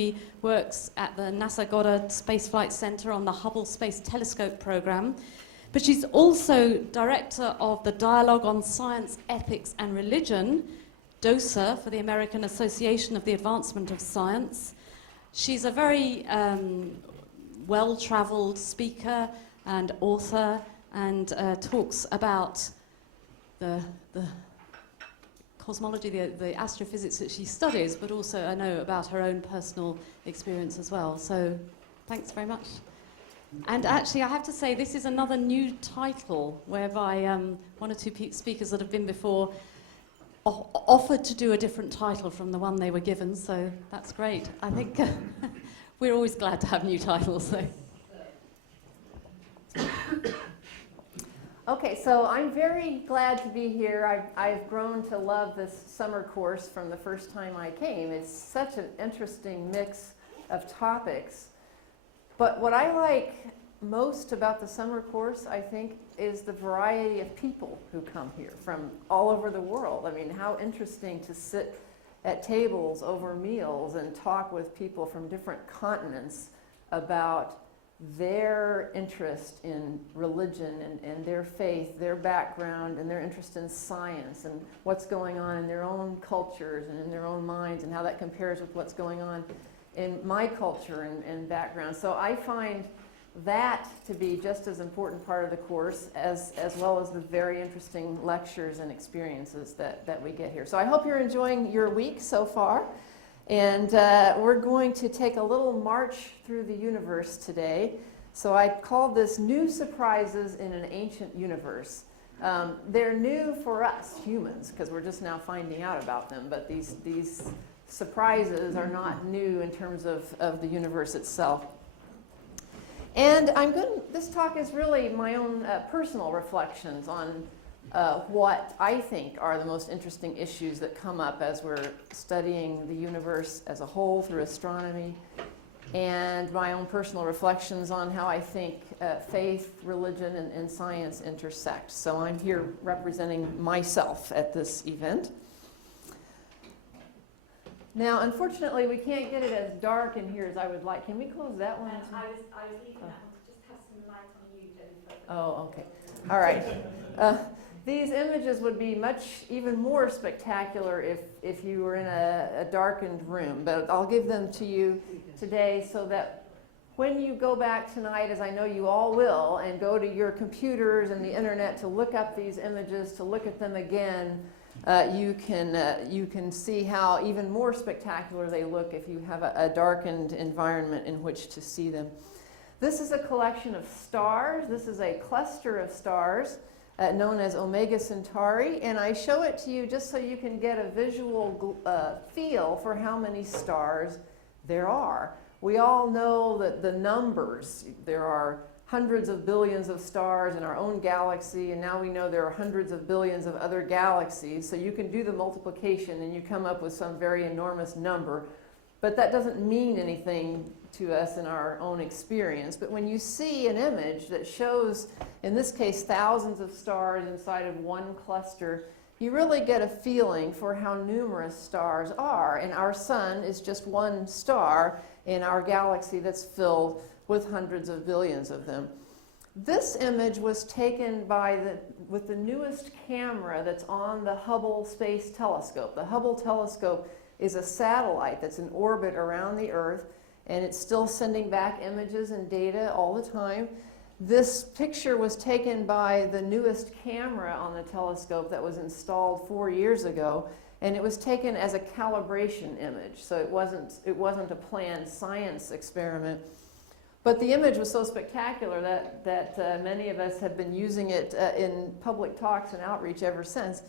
She works at the NASA Goddard Space Flight Center on the Hubble Space Telescope program. But she's also director of the Dialogue on Science, Ethics and Religion, DOSA, for the American Association of the Advancement of Science. She's a very well-traveled speaker and author, and talks about the cosmology, the astrophysics that she studies, but also I know about her own personal experience as well. So thanks very much. And actually, I have to say, this is another new title, whereby one or two speakers that have been before offered to do a different title from the one they were given, so that's great. I think we're always glad to have new titles. So. Okay, so I'm very glad to be here. I've grown to love this summer course from the first time I came. It's such an interesting mix of topics. But what I like most about the summer course, I think, is the variety of people who come here from all over the world. I mean, how interesting to sit at tables over meals and talk with people from different continents about their interest in religion and their faith, their background, and their interest in science and what's going on in their own cultures and in their own minds and how that compares with what's going on in my culture and background. So I find that to be just as important part of the course as well as the very interesting lectures and experiences that we get here. So I hope you're enjoying your week so far. And we're going to take a little march through the universe today. So I called this New Surprises in an Ancient Universe. They're new for us humans because we're just now finding out about them, but these surprises are not new in terms of the universe itself. And this talk is really my own personal reflections on what I think are the most interesting issues that come up as we're studying the universe as a whole through astronomy, and my own personal reflections on how I think faith, religion, and science intersect. So I'm here representing myself at this event. Now, unfortunately, we can't get it as dark in here as I would like. Can we close that one? I was leaving that one to just have some light on you, Jennifer. Oh, okay. All right. These images would be even more spectacular if you were in a darkened room, but I'll give them to you today so that when you go back tonight, as I know you all will, and go to your computers and the internet to look up these images, to look at them again, you can see how even more spectacular they look if you have a darkened environment in which to see them. This is a collection of stars. This is a cluster of stars known as Omega Centauri, and I show it to you just so you can get a visual feel for how many stars there are. We all know that the numbers, there are hundreds of billions of stars in our own galaxy, and now we know there are hundreds of billions of other galaxies, so you can do the multiplication and you come up with some very enormous number, but that doesn't mean anything to us in our own experience. But when you see an image that shows, in this case, thousands of stars inside of one cluster, you really get a feeling for how numerous stars are. And our sun is just one star in our galaxy that's filled with hundreds of billions of them. This image was taken with the newest camera that's on the Hubble Space Telescope. The Hubble telescope is a satellite that's in orbit around the Earth, and it's still sending back images and data all the time. This picture was taken by the newest camera on the telescope that was installed 4 years ago, and it was taken as a calibration image, so it wasn't a planned science experiment. But the image was so spectacular that many of us have been using it in public talks and outreach ever since,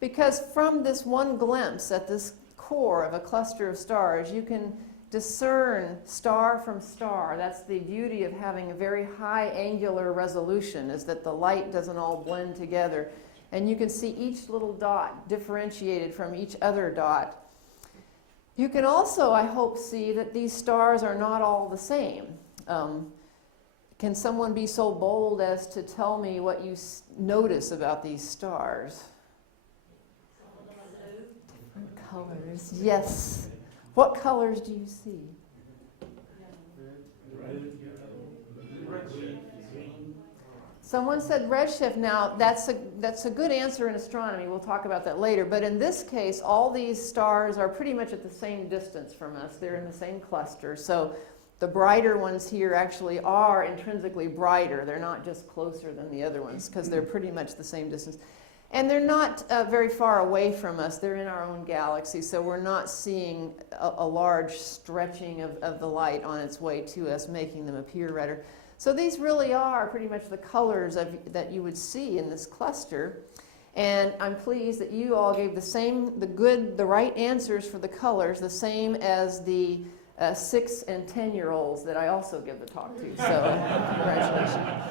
because from this one glimpse at this core of a cluster of stars, you can discern star from star. That's the beauty of having a very high angular resolution, is that the light doesn't all blend together. And you can see each little dot differentiated from each other dot. You can also, I hope, see that these stars are not all the same. Can someone be so bold as to tell me what you notice about these stars? Different colors, yes. What colors do you see? Someone said redshift. Now, that's a good answer in astronomy. We'll talk about that later. But in this case, all these stars are pretty much at the same distance from us. They're in the same cluster. So the brighter ones here actually are intrinsically brighter. They're not just closer than the other ones because they're pretty much the same distance. And they're not very far away from us. They're in our own galaxy. So we're not seeing a large stretching of the light on its way to us, making them appear redder. So these really are pretty much the colors that you would see in this cluster. And I'm pleased that you all gave the right answers for the colors, the same as the 6 and 10-year-olds that I also give the talk to. So congratulations.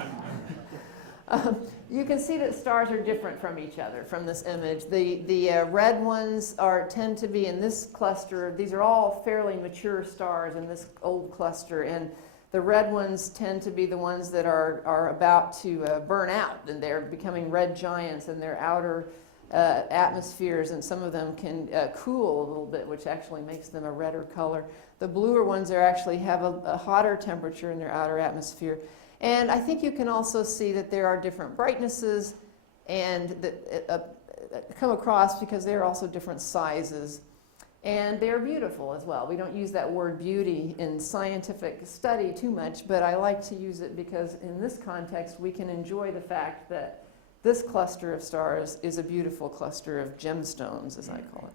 You can see that stars are different from each other from this image. The red ones tend to be in this cluster. These are all fairly mature stars in this old cluster. And the red ones tend to be the ones that are about to burn out, and they're becoming red giants in their outer atmospheres, and some of them can cool a little bit, which actually makes them a redder color. The bluer ones actually have a hotter temperature in their outer atmosphere. And I think you can also see that there are different brightnesses and that come across because they're also different sizes. And they're beautiful as well. We don't use that word beauty in scientific study too much, but I like to use it because in this context we can enjoy the fact that this cluster of stars is a beautiful cluster of gemstones, as I call it.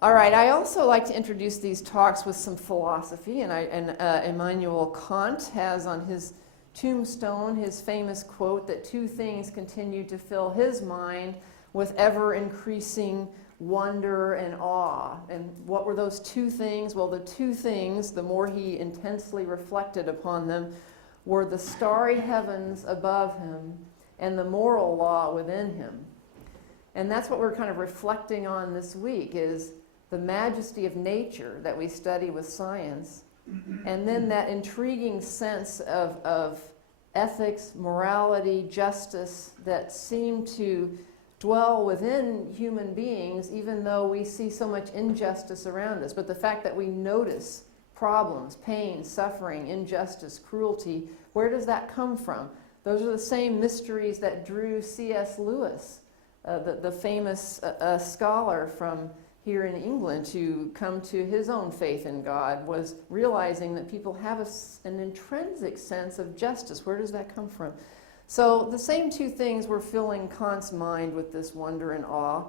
All right, I also like to introduce these talks with some philosophy, and Immanuel Kant has on his tombstone his famous quote that 2 things continue to fill his mind with ever-increasing wonder and awe. And what were those 2 things? Well, the 2 things, the more he intensely reflected upon them, were the starry heavens above him and the moral law within him. And that's what we're kind of reflecting on this week, is the majesty of nature that we study with science, and then that intriguing sense of ethics, morality, justice that seem to dwell within human beings, even though we see so much injustice around us. But the fact that we notice problems, pain, suffering, injustice, cruelty, where does that come from? Those are the same mysteries that drew C.S. Lewis, the famous scholar from here in England, to come to his own faith in God, was realizing that people have an intrinsic sense of justice. Where does that come from? So the same 2 things were filling Kant's mind with this wonder and awe: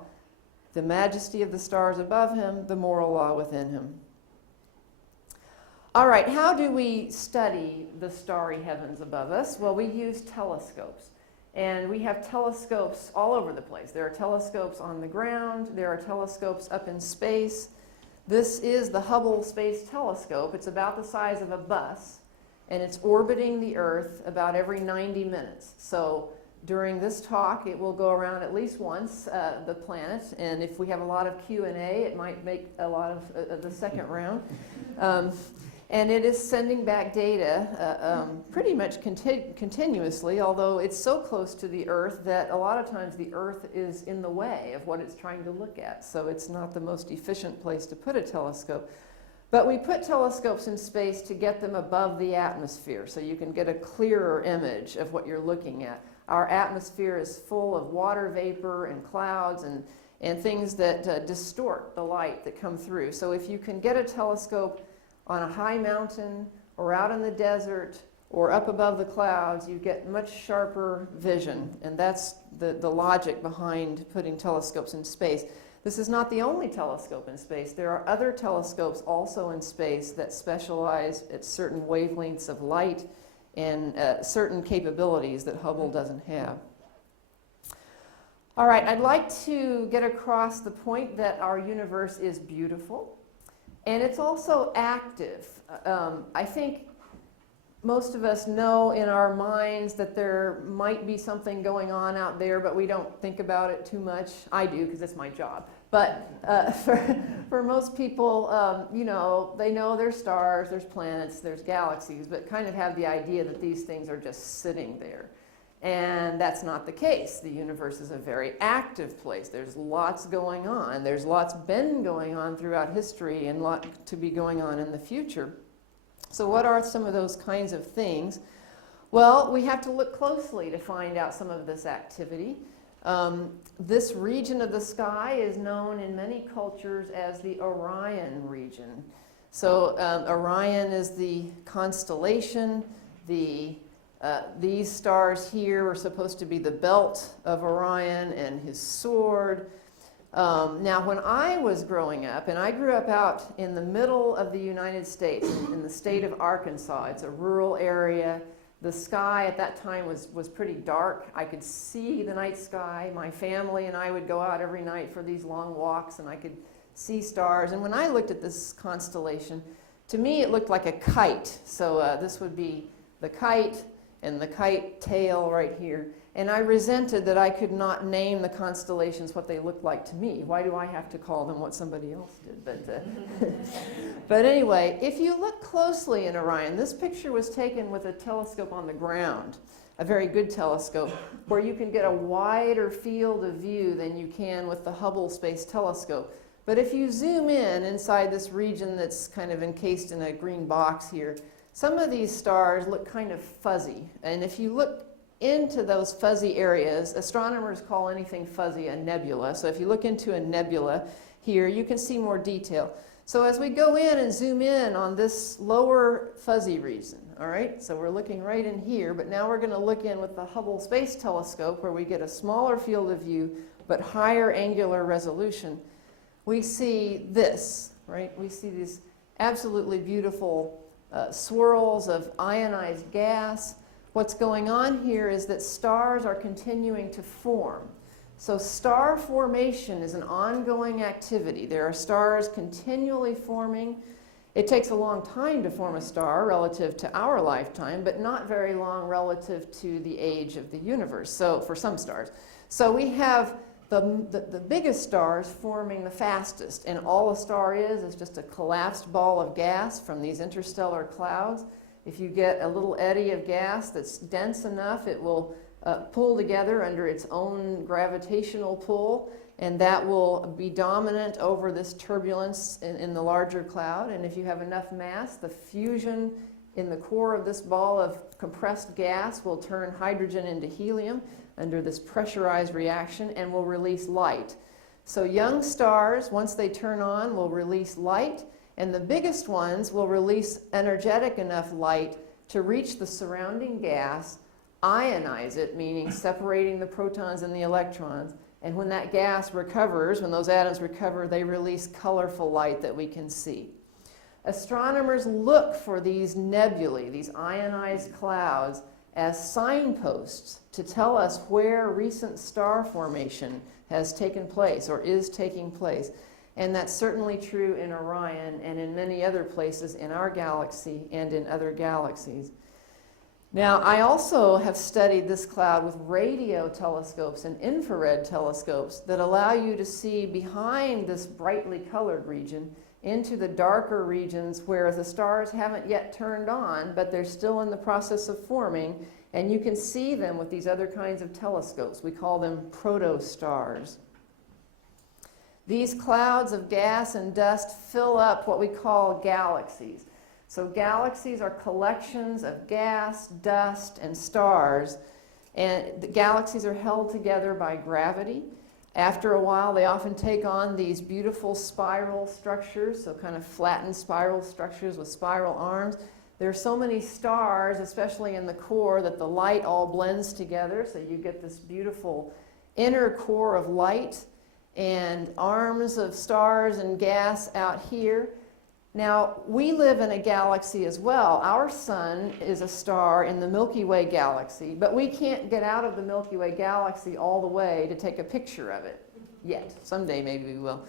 the majesty of the stars above him, the moral law within him. All right, how do we study the starry heavens above us? Well, we use telescopes. And we have telescopes all over the place. There are telescopes on the ground. There are telescopes up in space. This is the Hubble Space Telescope. It's about the size of a bus, and it's orbiting the Earth about every 90 minutes. So during this talk, it will go around at least once the planet, and if we have a lot of Q&A, it might make a lot of the second round. And it is sending back data pretty much continuously, although it's so close to the Earth that a lot of times the Earth is in the way of what it's trying to look at. So it's not the most efficient place to put a telescope. But we put telescopes in space to get them above the atmosphere so you can get a clearer image of what you're looking at. Our atmosphere is full of water vapor and clouds and things that distort the light that come through. So if you can get a telescope on a high mountain or out in the desert or up above the clouds, you get much sharper vision. And that's the logic behind putting telescopes in space. This is not the only telescope in space. There are other telescopes also in space that specialize at certain wavelengths of light and certain capabilities that Hubble doesn't have. All right, I'd like to get across the point that our universe is beautiful. And it's also active. I think most of us know in our minds that there might be something going on out there, but we don't think about it too much. I do, because it's my job. But for most people, you know, they know there's stars, there's planets, there's galaxies, but kind of have the idea that these things are just sitting there. And that's not the case. The universe is a very active place. There's lots going on. There's lots been going on throughout history and lot to be going on in the future. So what are some of those kinds of things? Well, we have to look closely to find out some of this activity. This region of the sky is known in many cultures as the Orion region. So Orion is the constellation. These stars here are supposed to be the belt of Orion and his sword. Now, when I was growing up, and I grew up out in the middle of the United States, in the state of Arkansas, it's a rural area. The sky at that time was pretty dark. I could see the night sky. My family and I would go out every night for these long walks, and I could see stars. And when I looked at this constellation, to me it looked like a kite. So this would be the kite and the kite tail right here. And I resented that I could not name the constellations what they looked like to me. Why do I have to call them what somebody else did? But anyway, if you look closely in Orion, this picture was taken with a telescope on the ground, a very good telescope, where you can get a wider field of view than you can with the Hubble Space Telescope. But if you zoom in inside this region that's kind of encased in a green box here, some of these stars look kind of fuzzy. And if you look into those fuzzy areas, astronomers call anything fuzzy a nebula. So if you look into a nebula here, you can see more detail. So as we go in and zoom in on this lower fuzzy region, all right, so we're looking right in here, but now we're going to look in with the Hubble Space Telescope where we get a smaller field of view but higher angular resolution. We see this, right? We see these absolutely beautiful swirls of ionized gas. What's going on here is that stars are continuing to form. So star formation is an ongoing activity. There are stars continually forming. It takes a long time to form a star relative to our lifetime, but not very long relative to the age of the universe, so for some stars. So we have the biggest stars forming the fastest, and all a star is just a collapsed ball of gas from these interstellar clouds. If you get a little eddy of gas that's dense enough, it will pull together under its own gravitational pull, and that will be dominant over this turbulence in the larger cloud. And if you have enough mass, the fusion in the core of this ball of compressed gas will turn hydrogen into helium under this pressurized reaction and will release light. So young stars, once they turn on, will release light, and the biggest ones will release energetic enough light to reach the surrounding gas, ionize it, meaning separating the protons and the electrons, and when that gas recovers, when those atoms recover, they release colorful light that we can see. Astronomers look for these nebulae, these ionized clouds, as signposts to tell us where recent star formation has taken place or is taking place. And that's certainly true in Orion and in many other places in our galaxy and in other galaxies. Now, I also have studied this cloud with radio telescopes and infrared telescopes that allow you to see behind this brightly colored region into the darker regions where the stars haven't yet turned on, but they're still in the process of forming, and you can see them with these other kinds of telescopes. We call them protostars. These clouds of gas and dust fill up what we call galaxies. So galaxies are collections of gas, dust, and stars, and the galaxies are held together by gravity. After a while, they often take on these beautiful spiral structures, so kind of flattened spiral structures with spiral arms. There are so many stars, especially in the core, that the light all blends together, so you get this beautiful inner core of light and arms of stars and gas out here. Now, we live in a galaxy as well. Our sun is a star in the Milky Way galaxy, but we can't get out of the Milky Way galaxy all the way to take a picture of it yet. Someday maybe we will.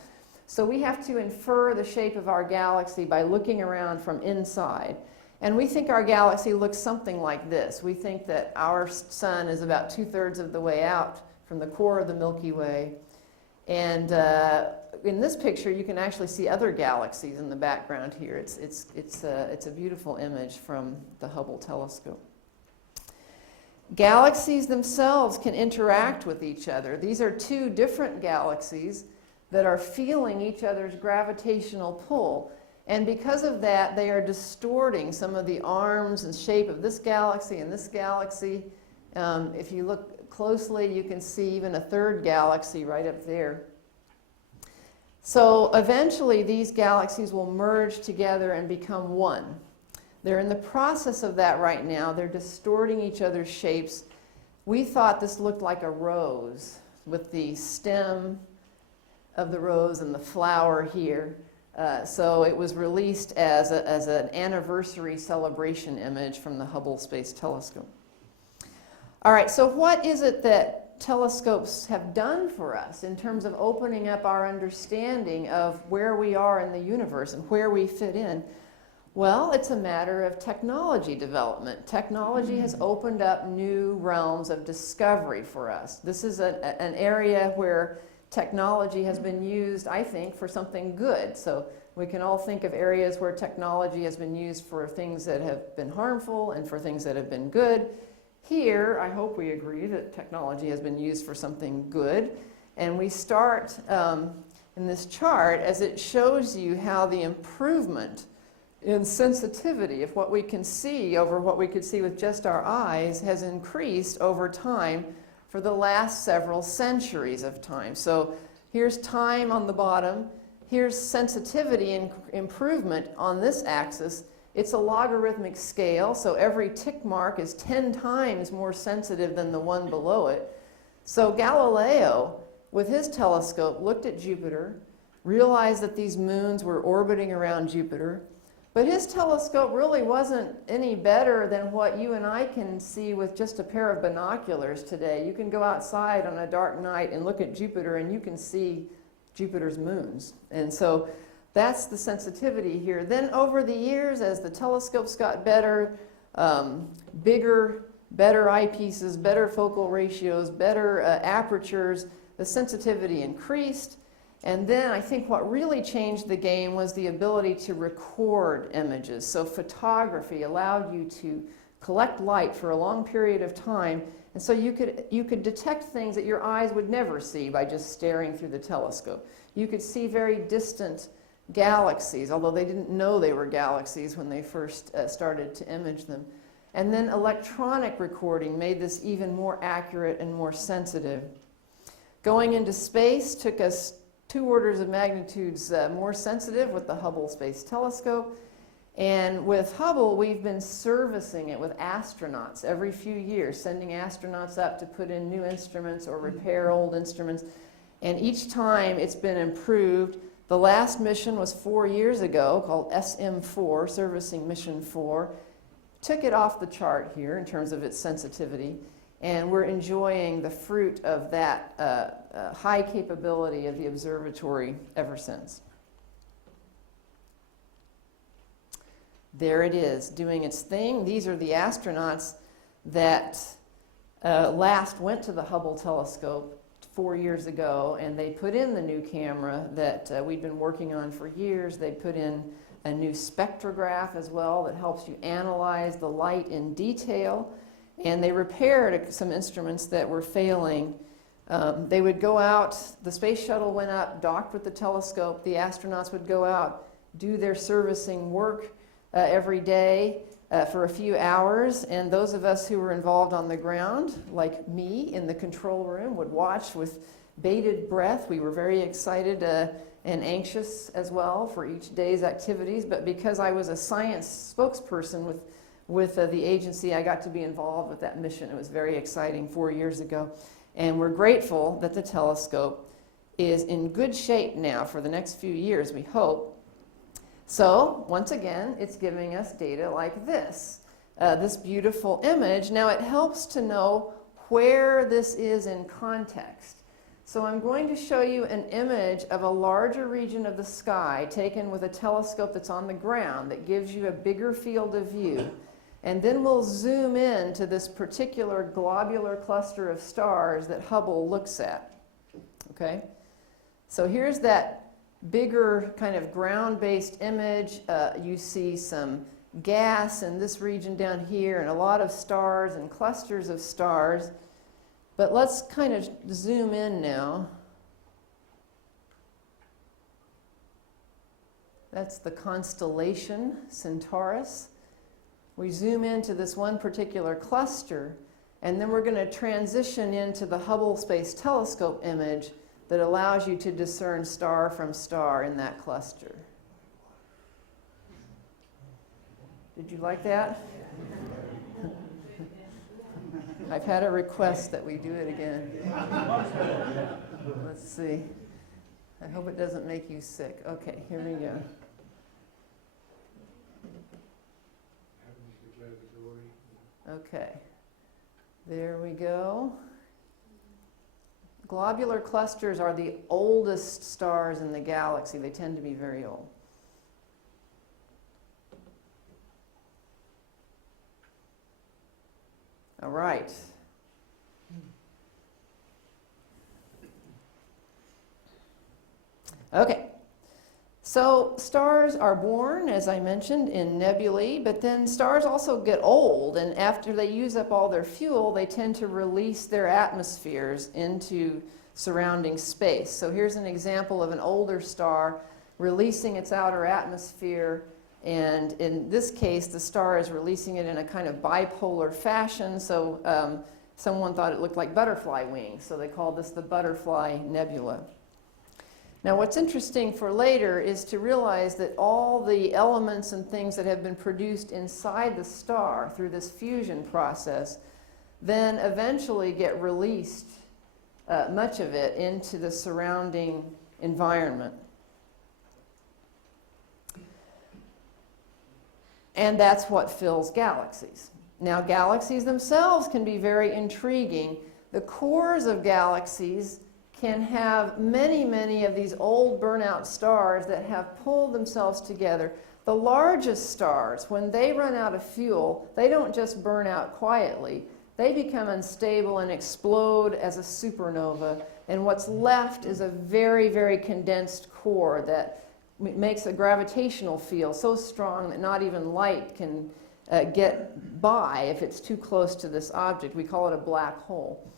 So we have to infer the shape of our galaxy by looking around from inside. And we think our galaxy looks something like this. We think that our sun is about 2/3 of the way out from the core of the Milky Way. And in this picture, you can actually see other galaxies in the background here. It's a beautiful image from the Hubble telescope. Galaxies themselves can interact with each other. These are two different galaxies that are feeling each other's gravitational pull. And because of that, they are distorting some of the arms and shape of this galaxy and this galaxy. If you look closely, you can see even a third galaxy right up there. So eventually, these galaxies will merge together and become one. They're in the process of that right now. They're distorting each other's shapes. We thought this looked like a rose with the stem of the rose and the flower here. So it was released as an anniversary celebration image from the Hubble Space Telescope. All right, so what is it that telescopes have done for us in terms of opening up our understanding of where we are in the universe and where we fit in? Well, it's a matter of technology development. Technology has opened up new realms of discovery for us. This is an area where technology has been used, I think, for something good. So we can all think of areas where technology has been used for things that have been harmful and for things that have been good. Here, I hope we agree that technology has been used for something good. And we start in this chart as it shows you how the improvement in sensitivity of what we can see over what we could see with just our eyes has increased over time for the last several centuries of time. So here's time on the bottom. Here's sensitivity and improvement on this axis. It's a logarithmic scale, so every tick mark is 10 times more sensitive than the one below it. So Galileo, with his telescope, looked at Jupiter, realized that these moons were orbiting around Jupiter, but his telescope really wasn't any better than what you and I can see with just a pair of binoculars today. You can go outside on a dark night and look at Jupiter and you can see Jupiter's moons. And so that's the sensitivity here. Then over the years, as the telescopes got better, bigger, better eyepieces, better focal ratios, better apertures, the sensitivity increased. And then I think what really changed the game was the ability to record images. So photography allowed you to collect light for a long period of time, and so you could detect things that your eyes would never see by just staring through the telescope. You could see very distant galaxies, although they didn't know they were galaxies when they first started to image them. And then electronic recording made this even more accurate and more sensitive. Going into space took us 2 orders of magnitudes more sensitive with the Hubble Space Telescope. And with Hubble, we've been servicing it with astronauts every few years, sending astronauts up to put in new instruments or repair old instruments. And each time it's been improved. The last mission was 4 years ago, called SM4, Servicing Mission 4. Took it off the chart here in terms of its sensitivity. And we're enjoying the fruit of that high capability of the observatory ever since. There it is, doing its thing. These are the astronauts that last went to the Hubble telescope 4 years ago, and they put in the new camera that we'd been working on for years. They put in a new spectrograph as well that helps you analyze the light in detail. And they repaired some instruments that were failing. They would go out, the space shuttle went up, docked with the telescope, the astronauts would go out, do their servicing work every day for a few hours, and those of us who were involved on the ground, like me in the control room, would watch with bated breath. We were very excited and anxious as well for each day's activities, but because I was a science spokesperson with the agency, I got to be involved with that mission. It was very exciting 4 years ago. And we're grateful that the telescope is in good shape now for the next few years, we hope. So, once again, it's giving us data like this beautiful image. Now, it helps to know where this is in context. So I'm going to show you an image of a larger region of the sky taken with a telescope that's on the ground that gives you a bigger field of view. And then we'll zoom in to this particular globular cluster of stars that Hubble looks at. Okay? So here's that bigger kind of ground-based image. You see some gas in this region down here and a lot of stars and clusters of stars. But let's kind of zoom in now. That's the constellation Centaurus. We zoom into this one particular cluster, and then we're going to transition into the Hubble Space Telescope image that allows you to discern star from star in that cluster. Did you like that? I've had a request that we do it again. Let's see. I hope it doesn't make you sick. Okay, here we go. Okay, there we go. Globular clusters are the oldest stars in the galaxy. They tend to be very old. All right. Okay. So stars are born, as I mentioned, in nebulae, but then stars also get old, and after they use up all their fuel, they tend to release their atmospheres into surrounding space. So here's an example of an older star releasing its outer atmosphere, and in this case, the star is releasing it in a kind of bipolar fashion, so someone thought it looked like butterfly wings, so they called this the Butterfly Nebula. Now, what's interesting for later is to realize that all the elements and things that have been produced inside the star through this fusion process then eventually get released, much of it, into the surrounding environment. And that's what fills galaxies. Now, galaxies themselves can be very intriguing. The cores of galaxies can have many, many of these old burnout stars that have pulled themselves together. The largest stars, when they run out of fuel, they don't just burn out quietly. They become unstable and explode as a supernova. And what's left is a very, very condensed core that makes a gravitational field so strong that not even light can get by if it's too close to this object. We call it a black hole.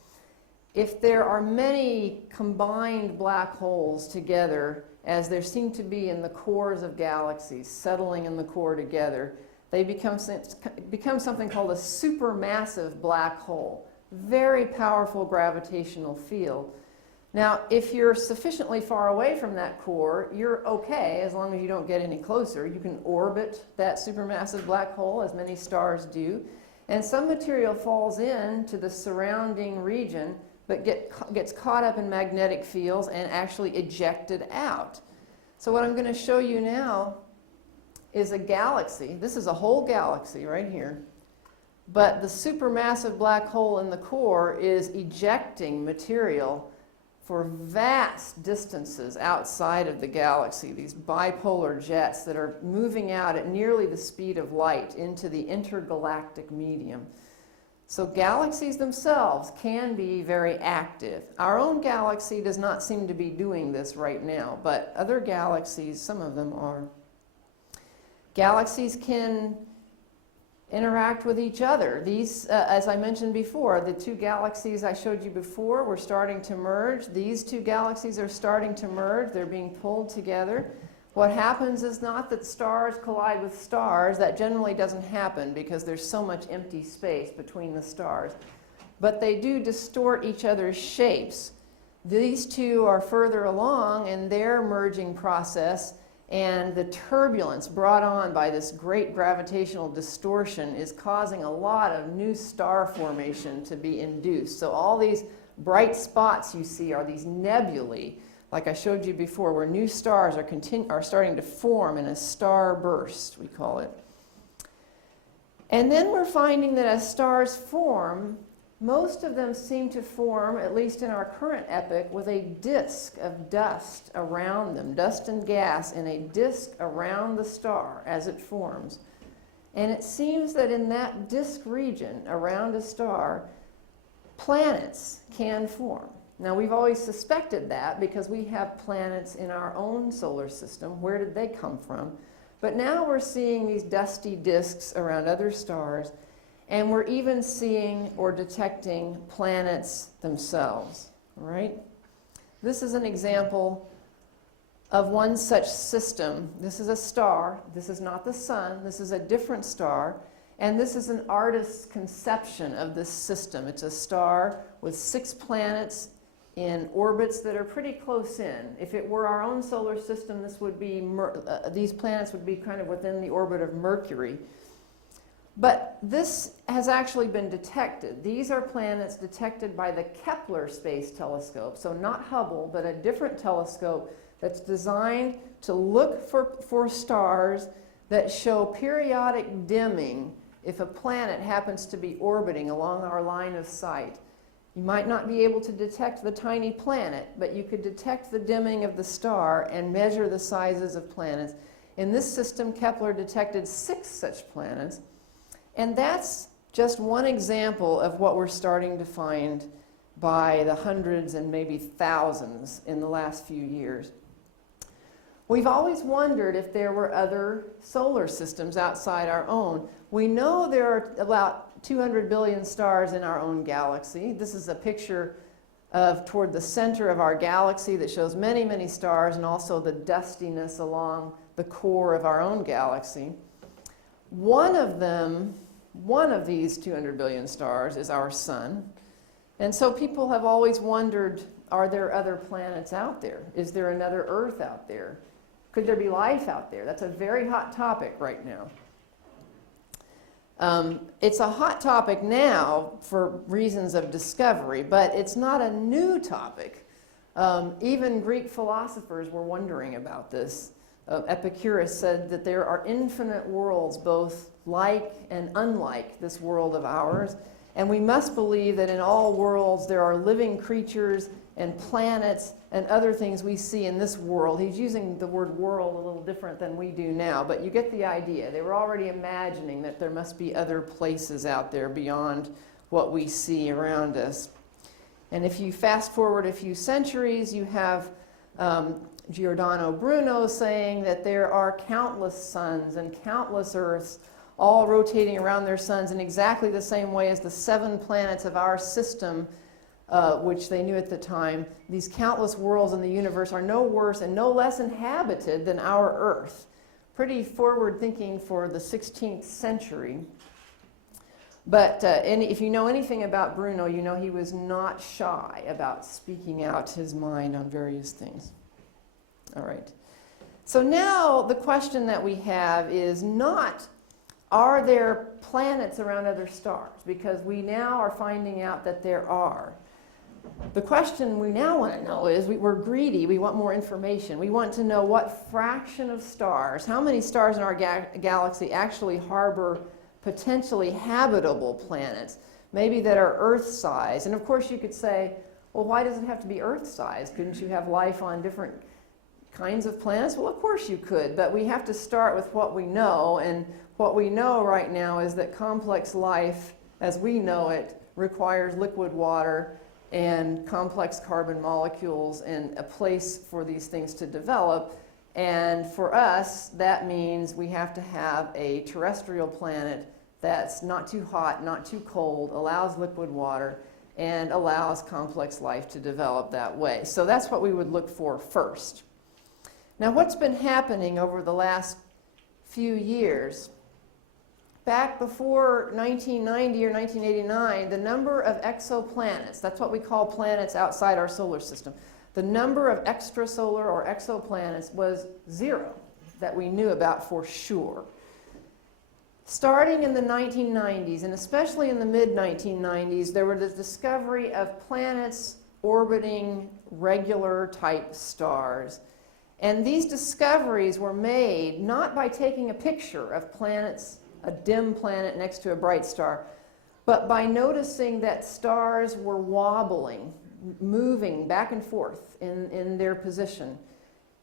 If there are many combined black holes together, as there seem to be in the cores of galaxies, settling in the core together, they become something called a supermassive black hole. Very powerful gravitational field. Now, if you're sufficiently far away from that core, you're okay as long as you don't get any closer. You can orbit that supermassive black hole, as many stars do, and some material falls into the surrounding region but gets caught up in magnetic fields and actually ejected out. So what I'm going to show you now is a galaxy. This is a whole galaxy right here. But the supermassive black hole in the core is ejecting material for vast distances outside of the galaxy, these bipolar jets that are moving out at nearly the speed of light into the intergalactic medium. So galaxies themselves can be very active. Our own galaxy does not seem to be doing this right now, but other galaxies, some of them are. Galaxies can interact with each other. These, as I mentioned before, the two galaxies I showed you before were starting to merge. These two galaxies are starting to merge. They're being pulled together. What happens is not that stars collide with stars. That generally doesn't happen because there's so much empty space between the stars. But they do distort each other's shapes. These two are further along in their merging process, and the turbulence brought on by this great gravitational distortion is causing a lot of new star formation to be induced. So all these bright spots you see are these nebulae, like I showed you before, where new stars are starting to form in a star burst, we call it. And then we're finding that as stars form, most of them seem to form, at least in our current epoch, with a disk of dust around them, dust and gas in a disk around the star as it forms. And it seems that in that disk region around a star, planets can form. Now, we've always suspected that because we have planets in our own solar system. Where did they come from? But now we're seeing these dusty disks around other stars, and we're even seeing or detecting planets themselves, right? This is an example of one such system. This is a star. This is not the sun. This is a different star. And this is an artist's conception of this system. It's a star with 6 planets in orbits that are pretty close in. If it were our own solar system, this would be these planets would be kind of within the orbit of Mercury. But this has actually been detected. These are planets detected by the Kepler Space Telescope. So not Hubble, but a different telescope that's designed to look for stars that show periodic dimming if a planet happens to be orbiting along our line of sight. You might not be able to detect the tiny planet, but you could detect the dimming of the star and measure the sizes of planets. In this system, Kepler detected 6 such planets. And that's just one example of what we're starting to find by the hundreds and maybe thousands in the last few years. We've always wondered if there were other solar systems outside our own. We know there are about 200 billion stars in our own galaxy. This is a picture of toward the center of our galaxy that shows many, many stars and also the dustiness along the core of our own galaxy. One of these 200 billion stars is our sun. And so people have always wondered, are there other planets out there? Is there another Earth out there? Could there be life out there? That's a very hot topic right now. It's a hot topic now for reasons of discovery, but it's not a new topic. Even Greek philosophers were wondering about this. Epicurus said that there are infinite worlds, both like and unlike this world of ours, and we must believe that in all worlds there are living creatures and planets and other things we see in this world. He's using the word world a little different than we do now, but you get the idea. They were already imagining that there must be other places out there beyond what we see around us. And if you fast forward a few centuries, you have Giordano Bruno saying that there are countless suns and countless Earths all rotating around their suns in exactly the same way as the 7 planets of our system, which they knew at the time. These countless worlds in the universe are no worse and no less inhabited than our Earth. Pretty forward thinking for the 16th century. But if you know anything about Bruno, you know he was not shy about speaking out his mind on various things. All right. So now the question that we have is not, are there planets around other stars? Because we now are finding out that there are. The question we now want to know is, we're greedy, we want more information. We want to know what fraction of stars, how many stars in our galaxy actually harbor potentially habitable planets, maybe that are Earth-sized. And of course you could say, well, why does it have to be Earth-sized? Couldn't you have life on different kinds of planets? Well, of course you could, but we have to start with what we know, and what we know right now is that complex life, as we know it, requires liquid water and complex carbon molecules and a place for these things to develop. And for us, that means we have to have a terrestrial planet that's not too hot, not too cold, allows liquid water, and allows complex life to develop that way. So that's what we would look for first. Now, what's been happening over the last few years? Back before 1990 or 1989, the number of exoplanets, that's what we call planets outside our solar system, the number of extrasolar or exoplanets was 0 that we knew about for sure. Starting in the 1990s, and especially in the mid-1990s, there was the discovery of planets orbiting regular type stars. And these discoveries were made not by taking a picture of planets, a dim planet next to a bright star, but by noticing that stars were wobbling, moving back and forth in their position.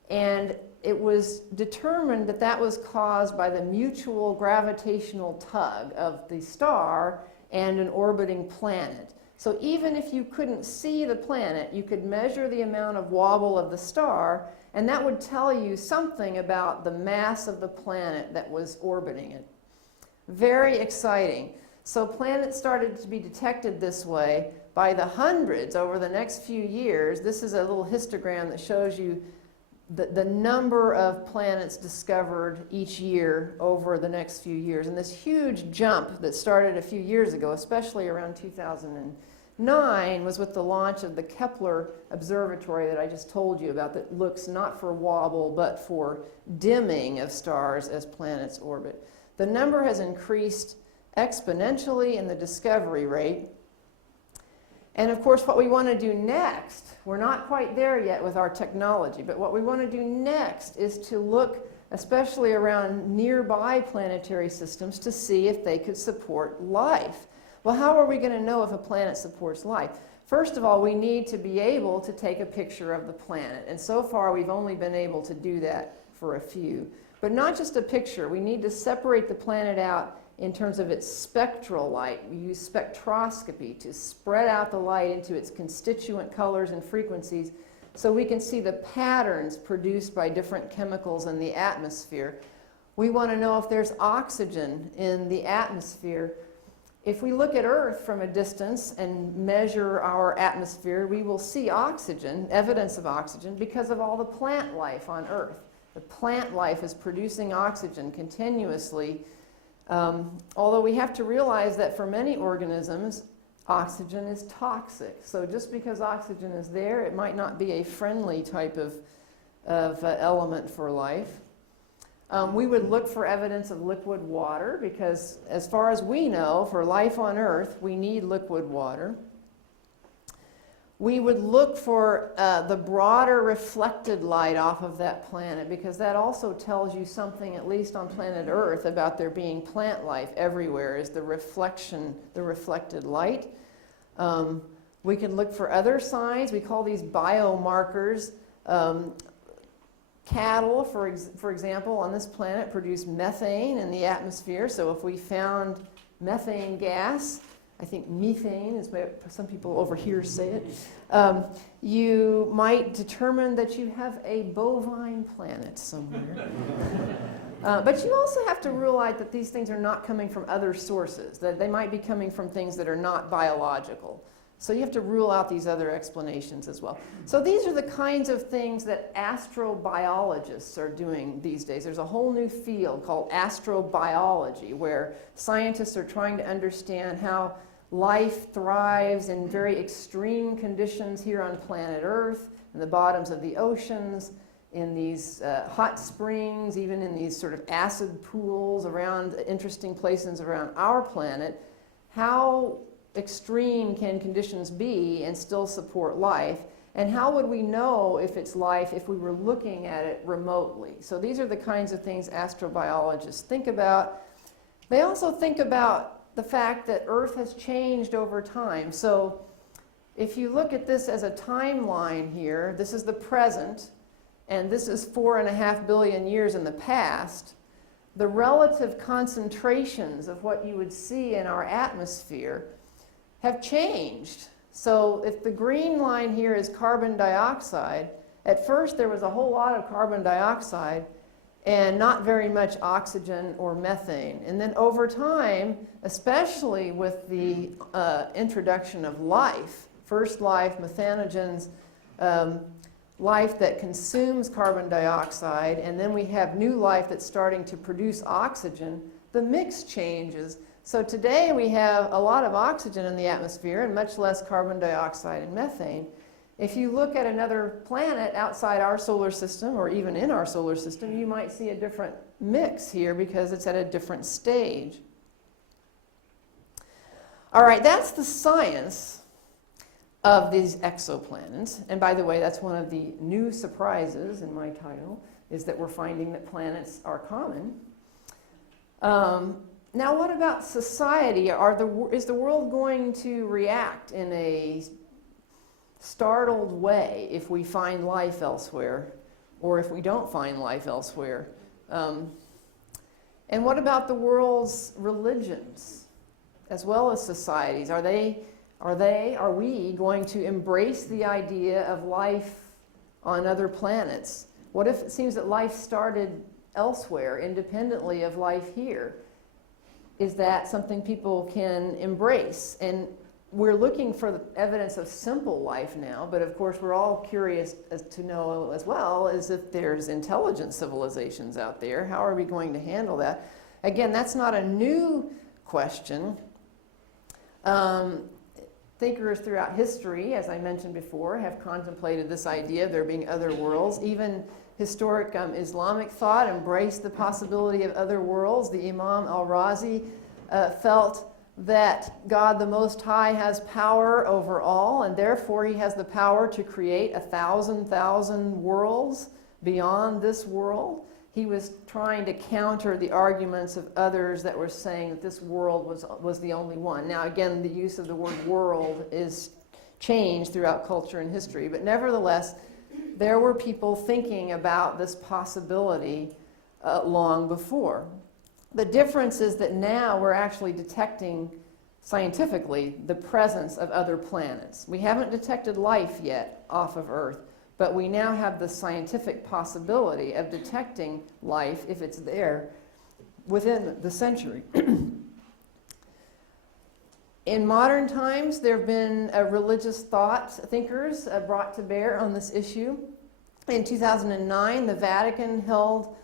And it was determined that that was caused by the mutual gravitational tug of the star and an orbiting planet. So even if you couldn't see the planet, you could measure the amount of wobble of the star, and that would tell you something about the mass of the planet that was orbiting it. Very exciting. So planets started to be detected this way by the hundreds over the next few years. This is a little histogram that shows you the number of planets discovered each year over the next few years. And this huge jump that started a few years ago, especially around 2009, was with the launch of the Kepler observatory that I just told you about, that looks not for wobble but for dimming of stars as planets orbit. The number has increased exponentially in the discovery rate. And of course, what we want to do next, we're not quite there yet with our technology, but what we want to do next is to look especially around nearby planetary systems to see if they could support life. Well, how are we going to know if a planet supports life? First of all, we need to be able to take a picture of the planet. And so far, we've only been able to do that for a few. But not just a picture. We need to separate the planet out in terms of its spectral light. We use spectroscopy to spread out the light into its constituent colors and frequencies so we can see the patterns produced by different chemicals in the atmosphere. We want to know if there's oxygen in the atmosphere. If we look at Earth from a distance and measure our atmosphere, we will see oxygen, evidence of oxygen, because of all the plant life on Earth. The plant life is producing oxygen continuously. Although we have to realize that for many organisms, oxygen is toxic. So just because oxygen is there, it might not be a friendly type of element for life. We would look for evidence of liquid water because, as far as we know, for life on Earth, we need liquid water. We would look for the broader reflected light off of that planet because that also tells you something, at least on planet Earth, about there being plant life everywhere, is the reflection, the reflected light. We can look for other signs. We call these biomarkers. Cattle, for example, on this planet produce methane in the atmosphere. So if we found methane gas, I think methane is what some people over here say it, you might determine that you have a bovine planet somewhere. But you also have to rule out that these things are not coming from other sources, that they might be coming from things that are not biological. So you have to rule out these other explanations as well. So these are the kinds of things that astrobiologists are doing these days. There's a whole new field called astrobiology where scientists are trying to understand how life thrives in very extreme conditions here on planet Earth, in the bottoms of the oceans, in these hot springs, even in these sort of acid pools around interesting places around our planet. How extreme can conditions be and still support life? And how would we know if it's life if we were looking at it remotely? So these are the kinds of things astrobiologists think about. They also think about the fact that Earth has changed over time. So if you look at this as a timeline here, this is the present, and this is 4.5 billion years in the past. The relative concentrations of what you would see in our atmosphere have changed. So if the green line here is carbon dioxide, at first there was a whole lot of carbon dioxide and not very much oxygen or methane. And then over time, especially with the introduction of life, first life, methanogens, life that consumes carbon dioxide, and then we have new life that's starting to produce oxygen, the mix changes. So today we have a lot of oxygen in the atmosphere and much less carbon dioxide and methane. If you look at another planet outside our solar system or even in our solar system, you might see a different mix here because it's at a different stage. All right, that's the science of these exoplanets. And by the way, that's one of the new surprises in my title, is that we're finding that planets are common. Now, what about society? Is the world going to react in a startled way if we find life elsewhere, or if we don't find life elsewhere? And what about the world's religions, as well as societies? Are we going to embrace the idea of life on other planets? What if it seems that life started elsewhere, independently of life here? Is that something people can embrace? And we're looking for the evidence of simple life now, but of course we're all curious as to know as well as if there's intelligent civilizations out there. How are we going to handle that? Again, that's not a new question. Thinkers throughout history, as I mentioned before, have contemplated this idea of there being other worlds. Even historic Islamic thought embraced the possibility of other worlds. The Imam al-Razi felt that God the Most High has power over all, and therefore he has the power to create 1,000 worlds beyond this world. He was trying to counter the arguments of others that were saying that this world was the only one. Now again, the use of the word world is changed throughout culture and history, but nevertheless, there were people thinking about this possibility long before. The difference is that now we're actually detecting scientifically the presence of other planets. We haven't detected life yet off of Earth, but we now have the scientific possibility of detecting life, if it's there, within the century. In modern times, there have been religious thinkers brought to bear on this issue. In 2009, the Vatican held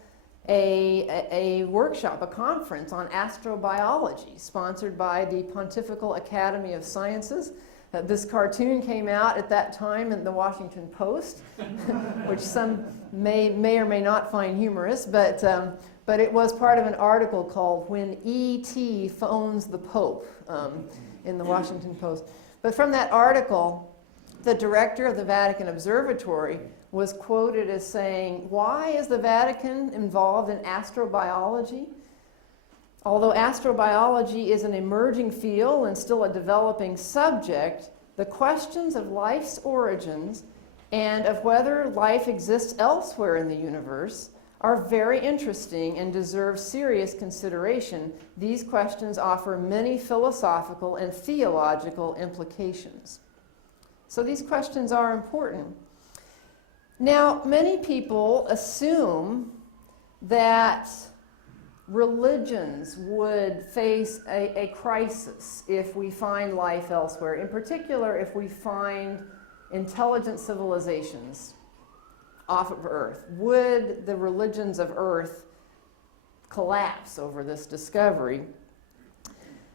a workshop, a conference on astrobiology, sponsored by the Pontifical Academy of Sciences. This cartoon came out at that time in the Washington Post, which some may or may not find humorous, but it was part of an article called "When E.T. Phones the Pope" in the Washington Post. But from that article, the director of the Vatican Observatory was quoted as saying, "Why is the Vatican involved in astrobiology? Although astrobiology is an emerging field and still a developing subject, the questions of life's origins and of whether life exists elsewhere in the universe are very interesting and deserve serious consideration. These questions offer many philosophical and theological implications." So these questions are important. Now, many people assume that religions would face a crisis if we find life elsewhere. In particular, if we find intelligent civilizations off of Earth. Would the religions of Earth collapse over this discovery?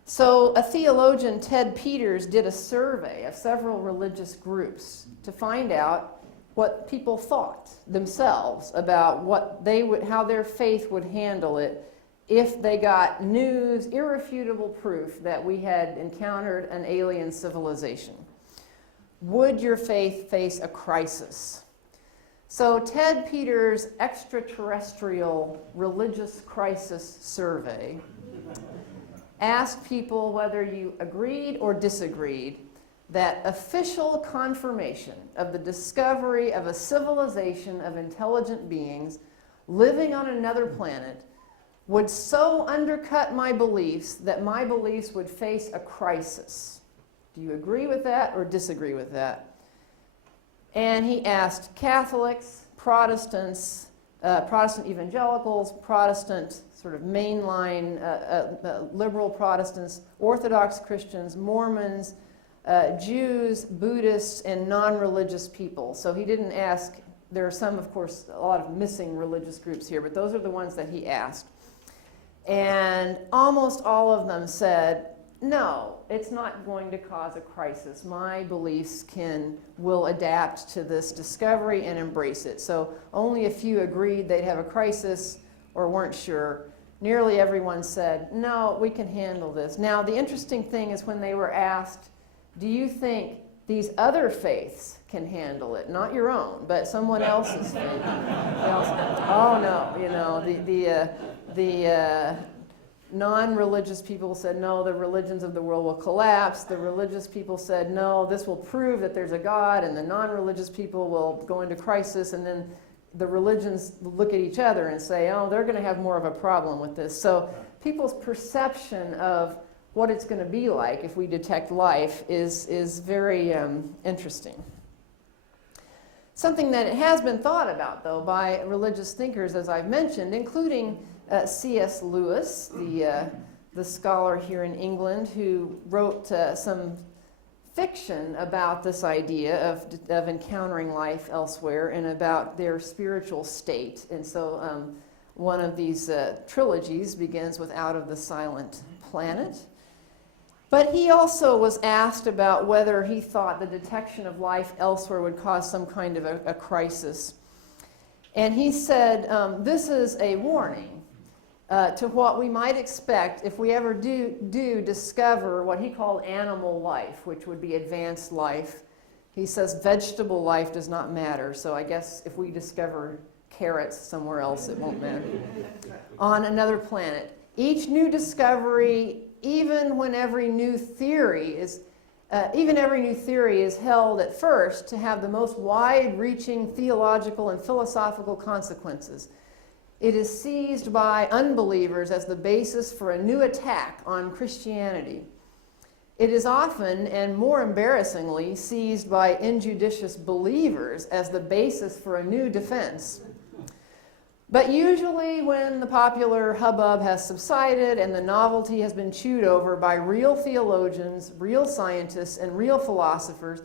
So a theologian, Ted Peters, did a survey of several religious groups to find out what people thought themselves about how their faith would handle it if they got news, irrefutable proof that we had encountered an alien civilization. Would your faith face a crisis? So Ted Peters' Extra-terrestrial Religious Crisis Survey asked people whether you agreed or disagreed that official confirmation of the discovery of a civilization of intelligent beings living on another planet would so undercut my beliefs that my beliefs would face a crisis. Do you agree with that or disagree with that? And he asked Catholics, Protestants, Protestant evangelicals, Protestant sort of mainline liberal Protestants, Orthodox Christians, Mormons, Jews, Buddhists, and non-religious people. So he didn't ask, there are some, of course, a lot of missing religious groups here, but those are the ones that he asked. And almost all of them said, no, it's not going to cause a crisis. My beliefs will adapt to this discovery and embrace it. So only a few agreed they'd have a crisis or weren't sure. Nearly everyone said, no, we can handle this. Now, the interesting thing is when they were asked, do you think these other faiths can handle it? Not your own, but someone else's faith. Oh no, the non-religious people said, no, the religions of the world will collapse. The religious people said, no, this will prove that there's a God, and the non-religious people will go into crisis, and then the religions look at each other and say, oh, they're going to have more of a problem with this. So people's perception of what it's going to be like if we detect life is very interesting. Something that has been thought about, though, by religious thinkers, as I've mentioned, including C.S. Lewis, the scholar here in England, who wrote some fiction about this idea of encountering life elsewhere and about their spiritual state. And so one of these trilogies begins with Out of the Silent Planet. But he also was asked about whether he thought the detection of life elsewhere would cause some kind of a crisis. And he said, this is a warning to what we might expect if we ever do discover what he called animal life, which would be advanced life. He says vegetable life does not matter, so I guess if we discover carrots somewhere else, it won't matter. On another planet. Each new discovery, even every new theory is held at first to have the most wide-reaching theological and philosophical consequences. It is seized by unbelievers as the basis for a new attack on Christianity. It is often, and more embarrassingly, seized by injudicious believers as the basis for a new defense. But usually when the popular hubbub has subsided and the novelty has been chewed over by real theologians, real scientists, and real philosophers,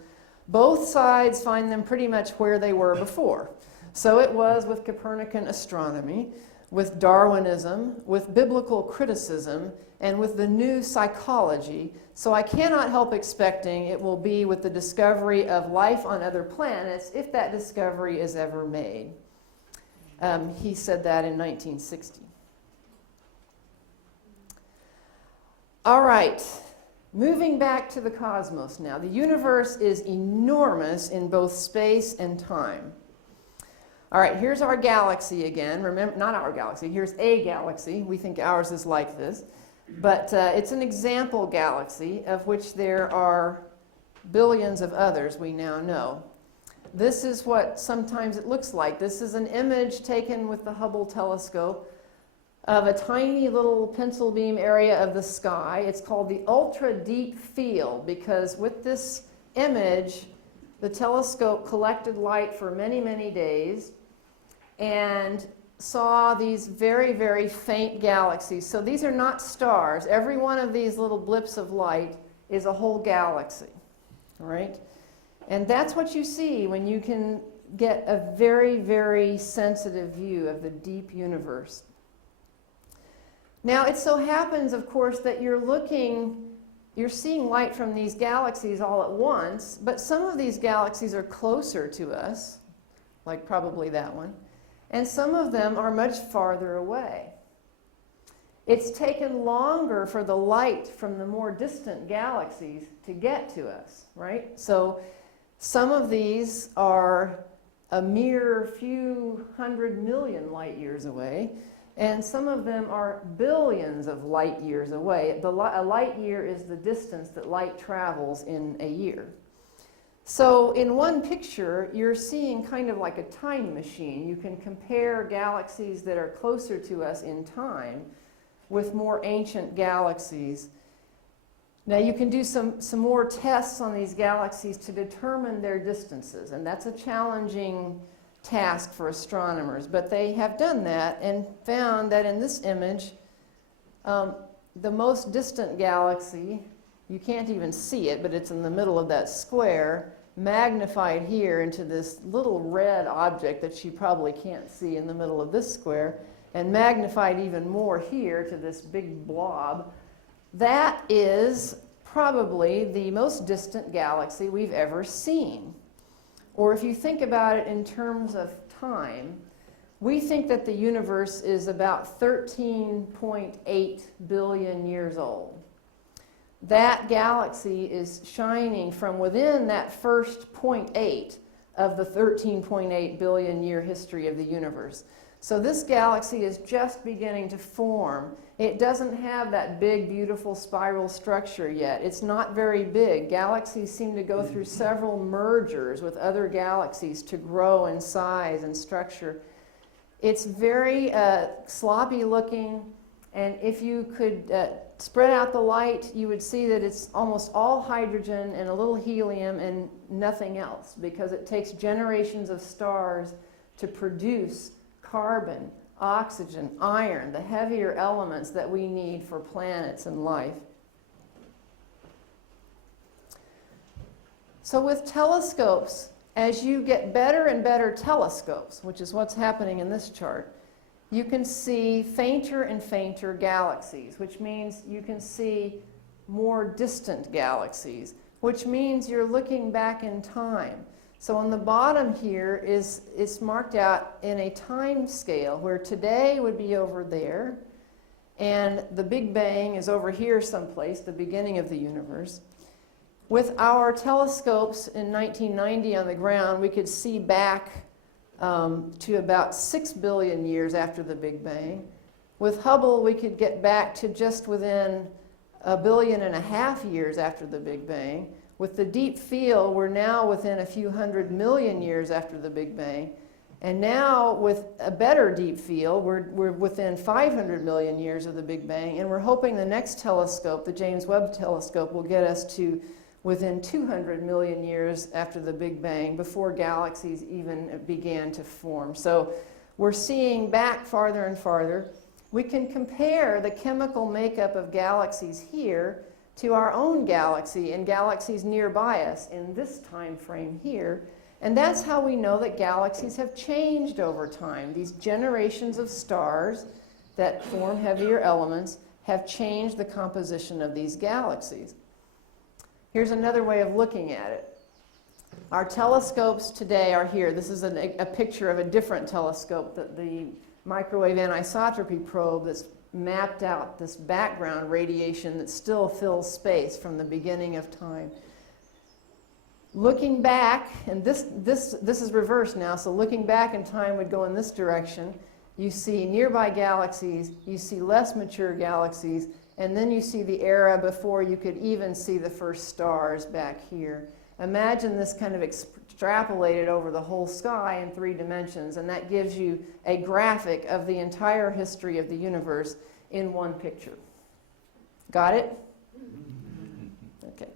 both sides find them pretty much where they were before. So it was with Copernican astronomy, with Darwinism, with biblical criticism, and with the new psychology. So I cannot help expecting it will be with the discovery of life on other planets, if that discovery is ever made. He said that in 1960. All right, moving back to the cosmos now. The universe is enormous in both space and time. All right, here's our galaxy again. Remember, not our galaxy, here's a galaxy. We think ours is like this. But it's an example galaxy of which there are billions of others we now know. This is what sometimes it looks like. This is an image taken with the Hubble telescope of a tiny little pencil beam area of the sky. It's called the ultra deep field because with this image, the telescope collected light for many, many days and saw these very, very faint galaxies. So these are not stars. Every one of these little blips of light is a whole galaxy, all right? And that's what you see when you can get a very, very sensitive view of the deep universe. Now, it so happens, of course, that you're seeing light from these galaxies all at once, but some of these galaxies are closer to us, like probably that one, and some of them are much farther away. It's taken longer for the light from the more distant galaxies to get to us, right? So some of these are a mere few 100 million light years away, and some of them are billions of light years away. A light year is the distance that light travels in a year. So in one picture, you're seeing kind of like a time machine. You can compare galaxies that are closer to us in time with more ancient galaxies. Now you can do some more tests on these galaxies to determine their distances, and that's a challenging task for astronomers, but they have done that and found that in this image, the most distant galaxy, you can't even see it, but it's in the middle of that square, magnified here into this little red object that you probably can't see in the middle of this square, and magnified even more here to this big blob. That is probably the most distant galaxy we've ever seen. Or if you think about it in terms of time, we think that the universe is about 13.8 billion years old. That galaxy is shining from within that first 0.8 of the 13.8 billion year history of the universe. So this galaxy is just beginning to form. It doesn't have that big, beautiful spiral structure yet. It's not very big. Galaxies seem to go through several mergers with other galaxies to grow in size and structure. It's very sloppy looking, and if you could spread out the light, you would see that it's almost all hydrogen and a little helium and nothing else, because it takes generations of stars to produce carbon, oxygen, iron, the heavier elements that we need for planets and life. So with telescopes, as you get better and better telescopes, which is what's happening in this chart, you can see fainter and fainter galaxies, which means you can see more distant galaxies, which means you're looking back in time. So on the bottom here it's marked out in a time scale where today would be over there, and the Big Bang is over here someplace, the beginning of the universe. With our telescopes in 1990 on the ground, we could see back to about 6 billion years after the Big Bang. With Hubble, we could get back to just within 1.5 billion years after the Big Bang. With the deep field, we're now within a few 100 million years after the Big Bang. And now, with a better deep field, we're within 500 million years of the Big Bang. And we're hoping the next telescope, the James Webb Telescope, will get us to within 200 million years after the Big Bang, before galaxies even began to form. So we're seeing back farther and farther. We can compare the chemical makeup of galaxies here to our own galaxy and galaxies nearby us in this time frame here. And that's how we know that galaxies have changed over time. These generations of stars that form heavier elements have changed the composition of these galaxies. Here's another way of looking at it. Our telescopes today are here. This is a picture of a different telescope, the microwave anisotropy probe that's mapped out this background radiation that still fills space from the beginning of time. Looking back, and this is reversed now, so looking back in time would go in this direction. You see nearby galaxies, you see less mature galaxies, and then you see the era before you could even see the first stars back here. Imagine this kind of extrapolated over the whole sky in 3 dimensions, and that gives you a graphic of the entire history of the universe in one picture. Got it? Okay.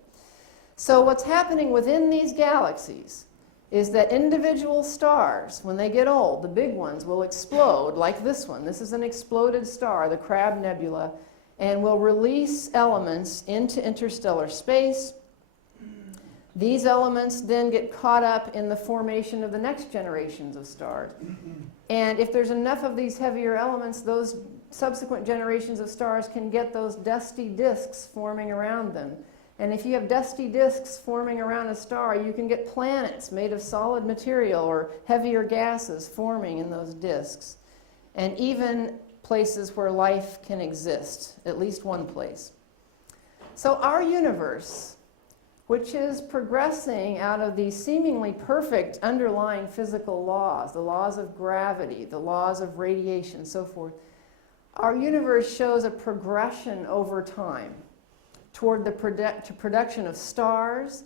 So what's happening within these galaxies is that individual stars, when they get old, the big ones, will explode like this one. This is an exploded star, the Crab Nebula, and will release elements into interstellar space. These elements then get caught up in the formation of the next generations of stars. And if there's enough of these heavier elements, those subsequent generations of stars can get those dusty disks forming around them. And if you have dusty disks forming around a star, you can get planets made of solid material or heavier gases forming in those disks. And even places where life can exist, at least one place. So our universe, which is progressing out of these seemingly perfect underlying physical laws, the laws of gravity, the laws of radiation, so forth, our universe shows a progression over time toward the production of stars,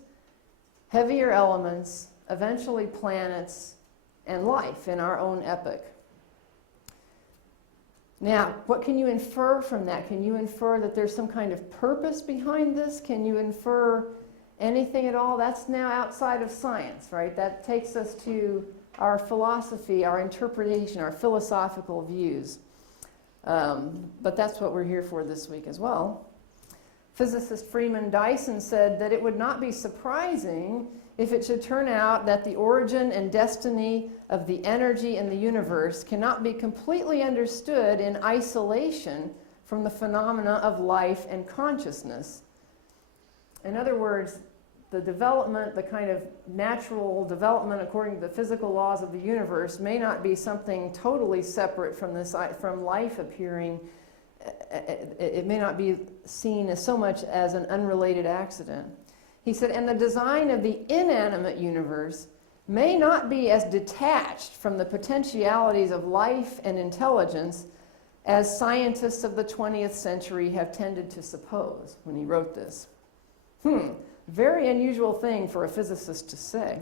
heavier elements, eventually planets, and life in our own epoch. Now, what can you infer from that? Can you infer that there's some kind of purpose behind this? Can you infer anything at all? That's now outside of science, right? That takes us to our philosophy, our interpretation, our philosophical views. But that's what we're here for this week as well. Physicist Freeman Dyson said that it would not be surprising if it should turn out that the origin and destiny of the energy in the universe cannot be completely understood in isolation from the phenomena of life and consciousness. In other words, the development, the kind of natural development according to the physical laws of the universe may not be something totally separate from life appearing. It may not be seen as so much as an unrelated accident. He said, and the design of the inanimate universe may not be as detached from the potentialities of life and intelligence as scientists of the 20th century have tended to suppose when he wrote this. Very unusual thing for a physicist to say.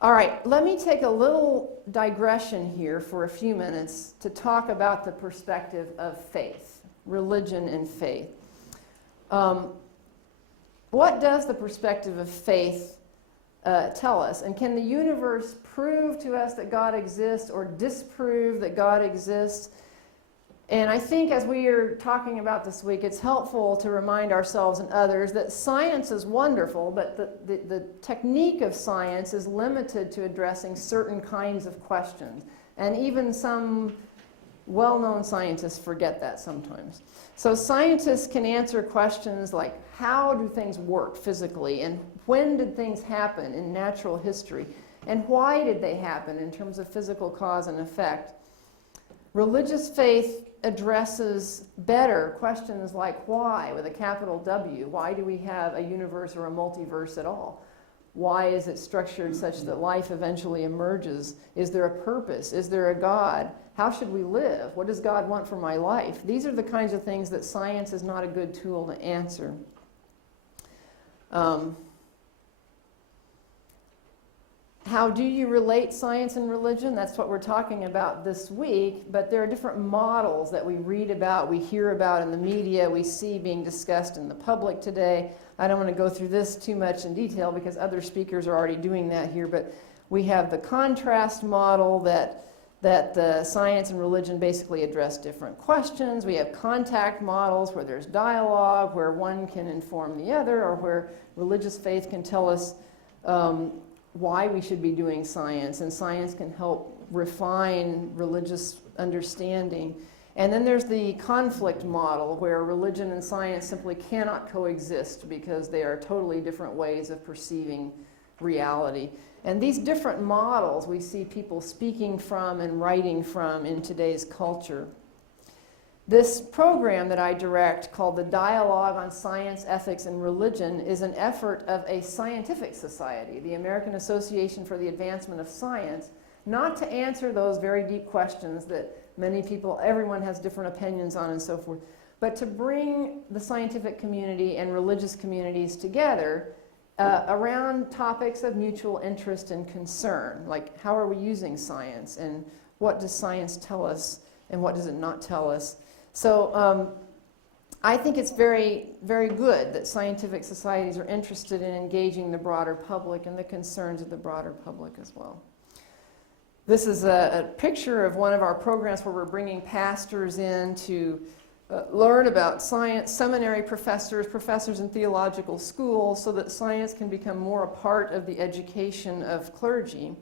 All right, let me take a little digression here for a few minutes to talk about the perspective of faith, religion and faith. What does the perspective of faith tell us? And can the universe prove to us that God exists or disprove that God exists? And I think as we are talking about this week, it's helpful to remind ourselves and others that science is wonderful, but the technique of science is limited to addressing certain kinds of questions. And even some well-known scientists forget that sometimes. So scientists can answer questions like, how do things work physically? And when did things happen in natural history? And why did they happen in terms of physical cause and effect? Religious faith addresses better questions like why, with a capital W. Why do we have a universe or a multiverse at all? Why is it structured such that life eventually emerges? Is there a purpose? Is there a God? How should we live? What does God want for my life? These are the kinds of things that science is not a good tool to answer. How do you relate science and religion? That's what we're talking about this week, but there are different models that we read about, we hear about in the media, we see being discussed in the public today. I don't want to go through this too much in detail because other speakers are already doing that here, but we have the contrast model that the science and religion basically address different questions. We have contact models where there's dialogue, where one can inform the other, or where religious faith can tell us why we should be doing science, and science can help refine religious understanding. And then there's the conflict model, where religion and science simply cannot coexist because they are totally different ways of perceiving reality. And these different models we see people speaking from and writing from in today's culture. This program that I direct, called the Dialogue on Science, Ethics, and Religion, is an effort of a scientific society, the American Association for the Advancement of Science, not to answer those very deep questions that many people, everyone has different opinions on and so forth, but to bring the scientific community and religious communities together around topics of mutual interest and concern, like how are we using science, and what does science tell us, and what does it not tell us. So I think it's very, very good that scientific societies are interested in engaging the broader public and the concerns of the broader public as well. This is a picture of one of our programs where we're bringing pastors in to learn about science, seminary professors, professors in theological schools, so that science can become more a part of the education of clergy.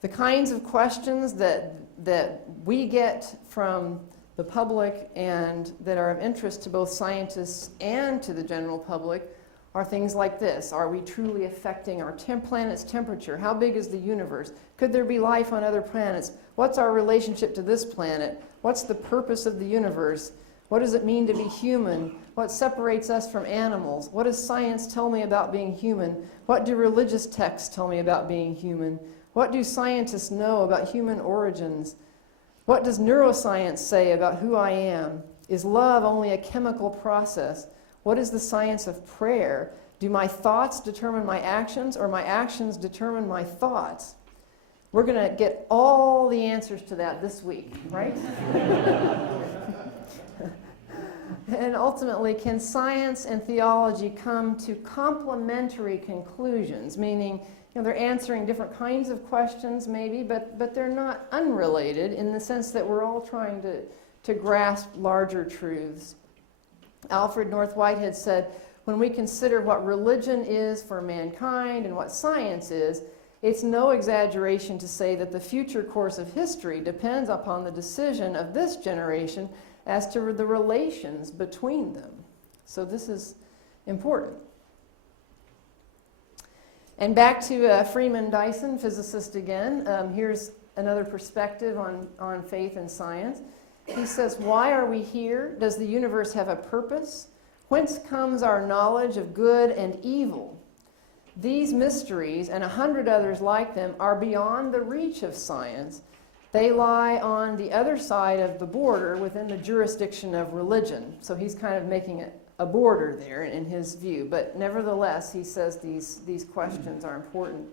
The kinds of questions that we get from the public and that are of interest to both scientists and to the general public are things like this. Are we truly affecting our planet's temperature? How big is the universe? Could there be life on other planets? What's our relationship to this planet? What's the purpose of the universe? What does it mean to be human? What separates us from animals? What does science tell me about being human? What do religious texts tell me about being human? What do scientists know about human origins? What does neuroscience say about who I am? Is love only a chemical process? What is the science of prayer? Do my thoughts determine my actions, or my actions determine my thoughts? We're going to get all the answers to that this week, right? And ultimately, can science and theology come to complementary conclusions, meaning they're answering different kinds of questions maybe, but they're not unrelated in the sense that we're all trying to grasp larger truths. Alfred North Whitehead said, when we consider what religion is for mankind and what science is, it's no exaggeration to say that the future course of history depends upon the decision of this generation as to the relations between them. So this is important. And back to Freeman Dyson, physicist again. Here's another perspective on faith and science. He says, why are we here? Does the universe have a purpose? Whence comes our knowledge of good and evil? These mysteries, and 100 others like them, are beyond the reach of science. They lie on the other side of the border within the jurisdiction of religion. So he's kind of making it a border there in his view, but nevertheless he says these questions are important.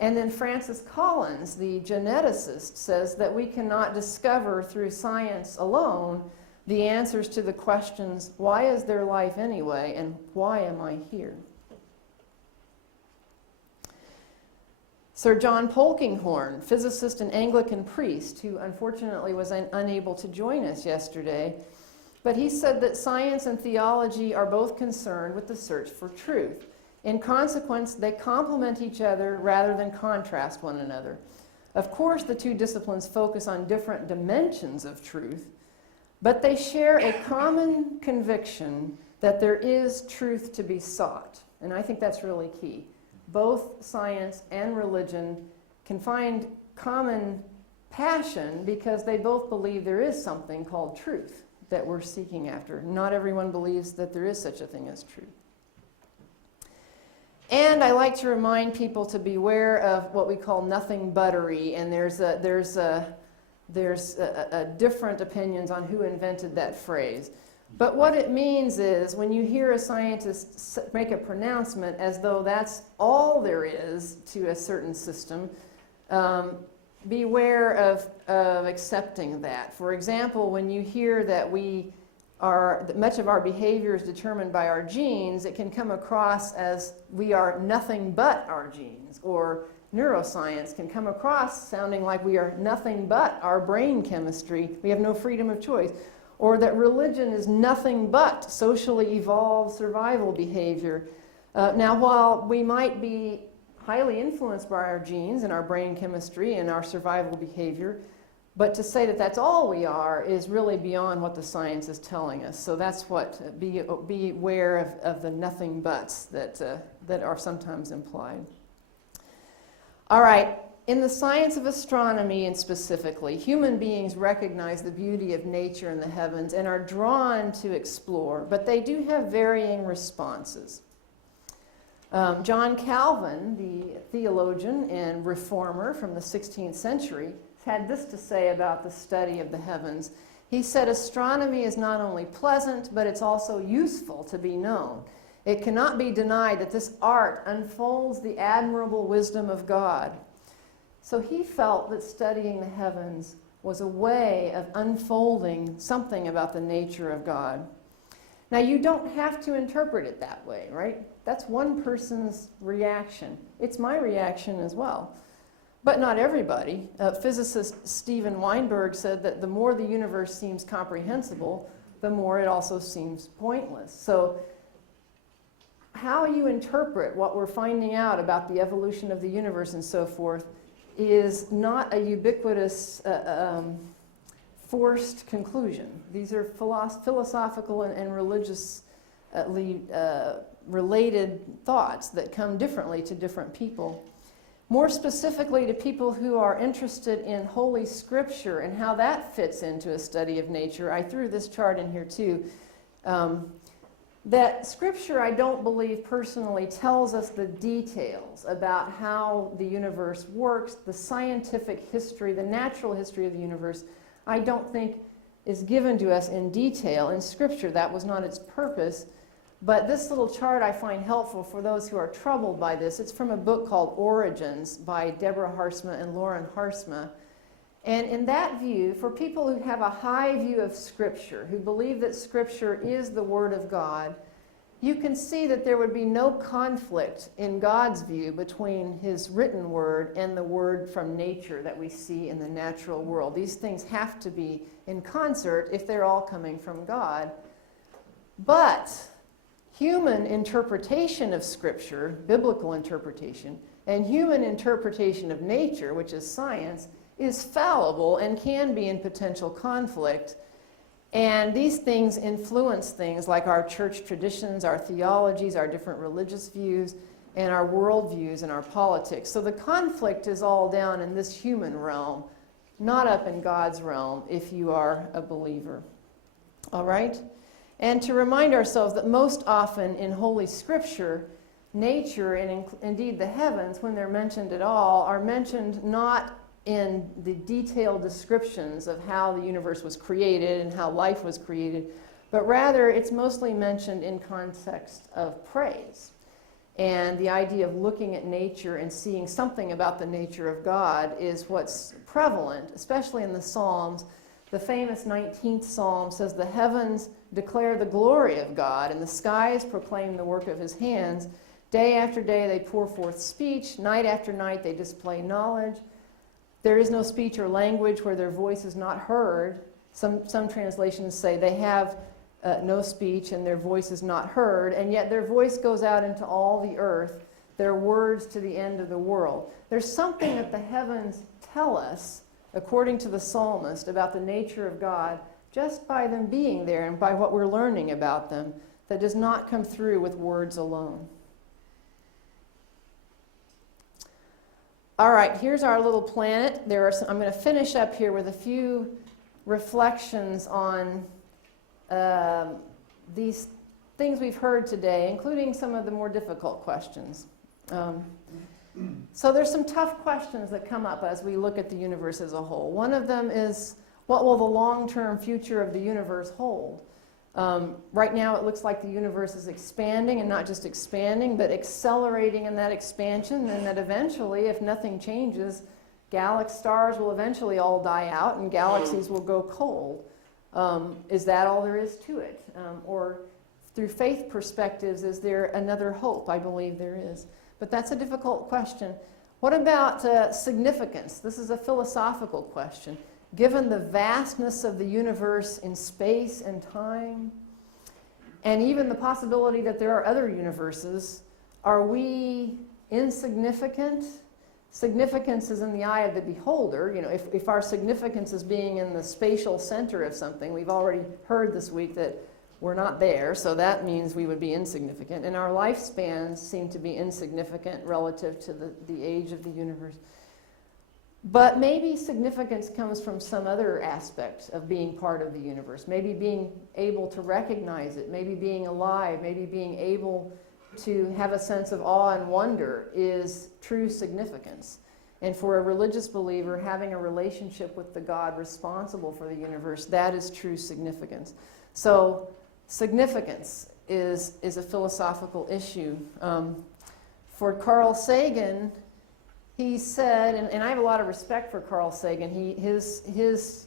And then Francis Collins, the geneticist, says that we cannot discover through science alone the answers to the questions, why is there life anyway, and why am I here? Sir John Polkinghorne, physicist and Anglican priest, who unfortunately was unable to join us yesterday, but he said that science and theology are both concerned with the search for truth. In consequence, they complement each other rather than contrast one another. Of course, the two disciplines focus on different dimensions of truth, but they share a common conviction that there is truth to be sought. And I think that's really key. Both science and religion can find common passion because they both believe there is something called truth that we're seeking after. Not everyone believes that there is such a thing as truth. And I like to remind people to beware of what we call nothing buttery, and there's different opinions on who invented that phrase. But what it means is when you hear a scientist make a pronouncement as though that's all there is to a certain system, beware of accepting that. For example, when you hear that that much of our behavior is determined by our genes, it can come across as we are nothing but our genes, or neuroscience can come across sounding like we are nothing but our brain chemistry. We have no freedom of choice. Or that religion is nothing but socially evolved survival behavior. Now, while we might be highly influenced by our genes and our brain chemistry and our survival behavior, but to say that that's all we are is really beyond what the science is telling us. So that's what, be aware of the nothing buts that are sometimes implied. All right. In the science of astronomy, and specifically, human beings recognize the beauty of nature in the heavens and are drawn to explore, but they do have varying responses. John Calvin, the theologian and reformer from the 16th century, had this to say about the study of the heavens. He said, "Astronomy is not only pleasant, but it's also useful to be known. It cannot be denied that this art unfolds the admirable wisdom of God." So he felt that studying the heavens was a way of unfolding something about the nature of God. Now, you don't have to interpret it that way, right? That's one person's reaction. It's my reaction as well. But not everybody. Physicist Steven Weinberg said that the more the universe seems comprehensible, the more it also seems pointless. So how you interpret what we're finding out about the evolution of the universe and so forth is not a ubiquitous, forced conclusion. These are philosophical and religiously related thoughts that come differently to different people. More specifically, to people who are interested in Holy Scripture and how that fits into a study of nature, I threw this chart in here too. That Scripture, I don't believe personally, tells us the details about how the universe works, the scientific history, the natural history of the universe, I don't think is given to us in detail in Scripture. That was not its purpose. But this little chart I find helpful for those who are troubled by this. It's from a book called Origins by Deborah Haarsma and Lauren Haarsma. And in that view, for people who have a high view of Scripture, who believe that Scripture is the Word of God, you can see that there would be no conflict in God's view between His written Word and the Word from nature that we see in the natural world. These things have to be in concert if they're all coming from God. But human interpretation of Scripture, biblical interpretation, and human interpretation of nature, which is science, is fallible and can be in potential conflict. And these things influence things like our church traditions, our theologies, our different religious views, and our worldviews and our politics. So the conflict is all down in this human realm, not up in God's realm if you are a believer. All right? And to remind ourselves that most often in Holy Scripture, nature and indeed the heavens, when they're mentioned at all, are mentioned not in the detailed descriptions of how the universe was created and how life was created, but rather it's mostly mentioned in context of praise. And the idea of looking at nature and seeing something about the nature of God is what's prevalent, especially in the Psalms. The famous 19th Psalm says, "The heavens declare the glory of God, and the skies proclaim the work of His hands. Day after day they pour forth speech. Night after night they display knowledge. There is no speech or language where their voice is not heard. Some translations say they have no speech and their voice is not heard, and yet their voice goes out into all the earth, their words to the end of the world. There's something that the heavens tell us, according to the psalmist, about the nature of God, just by them being there and by what we're learning about them, that does not come through with words alone. All right, here's our little planet. I'm going to finish up here with a few reflections on these things we've heard today, including some of the more difficult questions. So there's some tough questions that come up as we look at the universe as a whole. One of them is, what will the long-term future of the universe hold? Right now it looks like the universe is expanding, and not just expanding, but accelerating in that expansion, and that eventually, if nothing changes, stars will eventually all die out and galaxies will go cold. Is that all there is to it? Or through faith perspectives, is there another hope? I believe there is. But that's a difficult question. What about significance? This is a philosophical question. Given the vastness of the universe in space and time, and even the possibility that there are other universes, are we insignificant? Significance is in the eye of the beholder. You know, if our significance is being in the spatial center of something, we've already heard this week that we're not there, so that means we would be insignificant. And our lifespans seem to be insignificant relative to the age of the universe. But maybe significance comes from some other aspect of being part of the universe. Maybe being able to recognize it, maybe being alive, maybe being able to have a sense of awe and wonder is true significance. And for a religious believer, having a relationship with the God responsible for the universe, that is true significance. So significance is a philosophical issue. For Carl Sagan, he said, and I have a lot of respect for Carl Sagan, his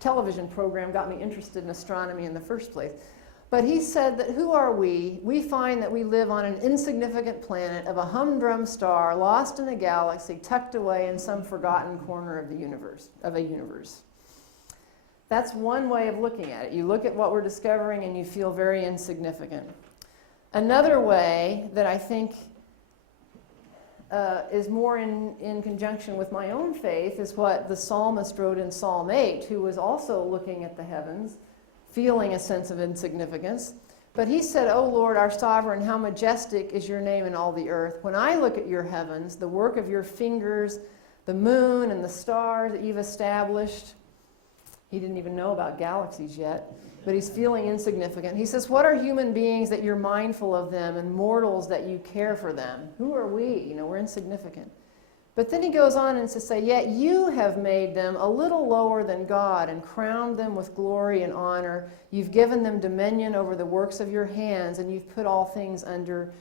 television program got me interested in astronomy in the first place. But he said that who are we? We find that we live on an insignificant planet of a humdrum star lost in a galaxy tucked away in some forgotten corner of the universe, That's one way of looking at it. You look at what we're discovering and you feel very insignificant. Another way that I think is more in conjunction with my own faith is what the psalmist wrote in Psalm 8, who was also looking at the heavens, feeling a sense of insignificance. But he said, "O Lord, our sovereign, how majestic is your name in all the earth. When I look at your heavens, the work of your fingers, the moon and the stars that you've established." He didn't even know about galaxies yet, but he's feeling insignificant. He says, "What are human beings that you're mindful of them, and mortals that you care for them?" Who are we? You know, we're insignificant. But then he goes on and to say, "Yet you have made them a little lower than God and crowned them with glory and honor. You've given them dominion over the works of your hands, and you've put all things under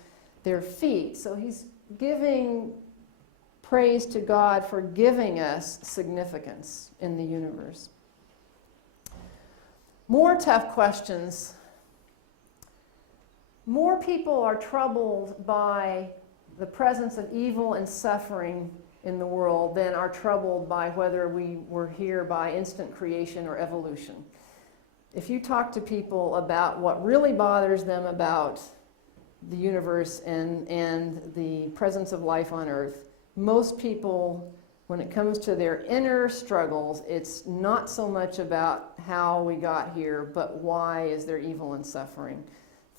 their feet." So he's giving praise to God for giving us significance in the universe. More tough questions. More people are troubled by the presence of evil and suffering in the world than are troubled by whether we were here by instant creation or evolution. If you talk to people about what really bothers them about the universe and the presence of life on Earth, most people, when it comes to their inner struggles, it's not so much about how we got here, but why is there evil and suffering?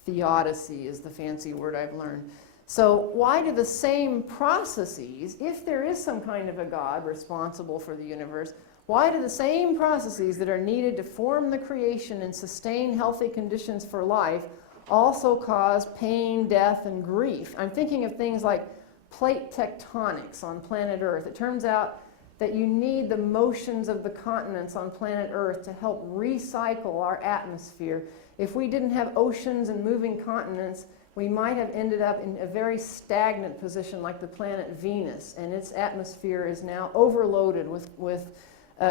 Theodicy is the fancy word I've learned. So why do the same processes, if there is some kind of a God responsible for the universe, why do the same processes that are needed to form the creation and sustain healthy conditions for life also cause pain, death, and grief? I'm thinking of things like plate tectonics on planet Earth. It turns out that you need the motions of the continents on planet Earth to help recycle our atmosphere. If we didn't have oceans and moving continents, we might have ended up in a very stagnant position like the planet Venus, and its atmosphere is now overloaded with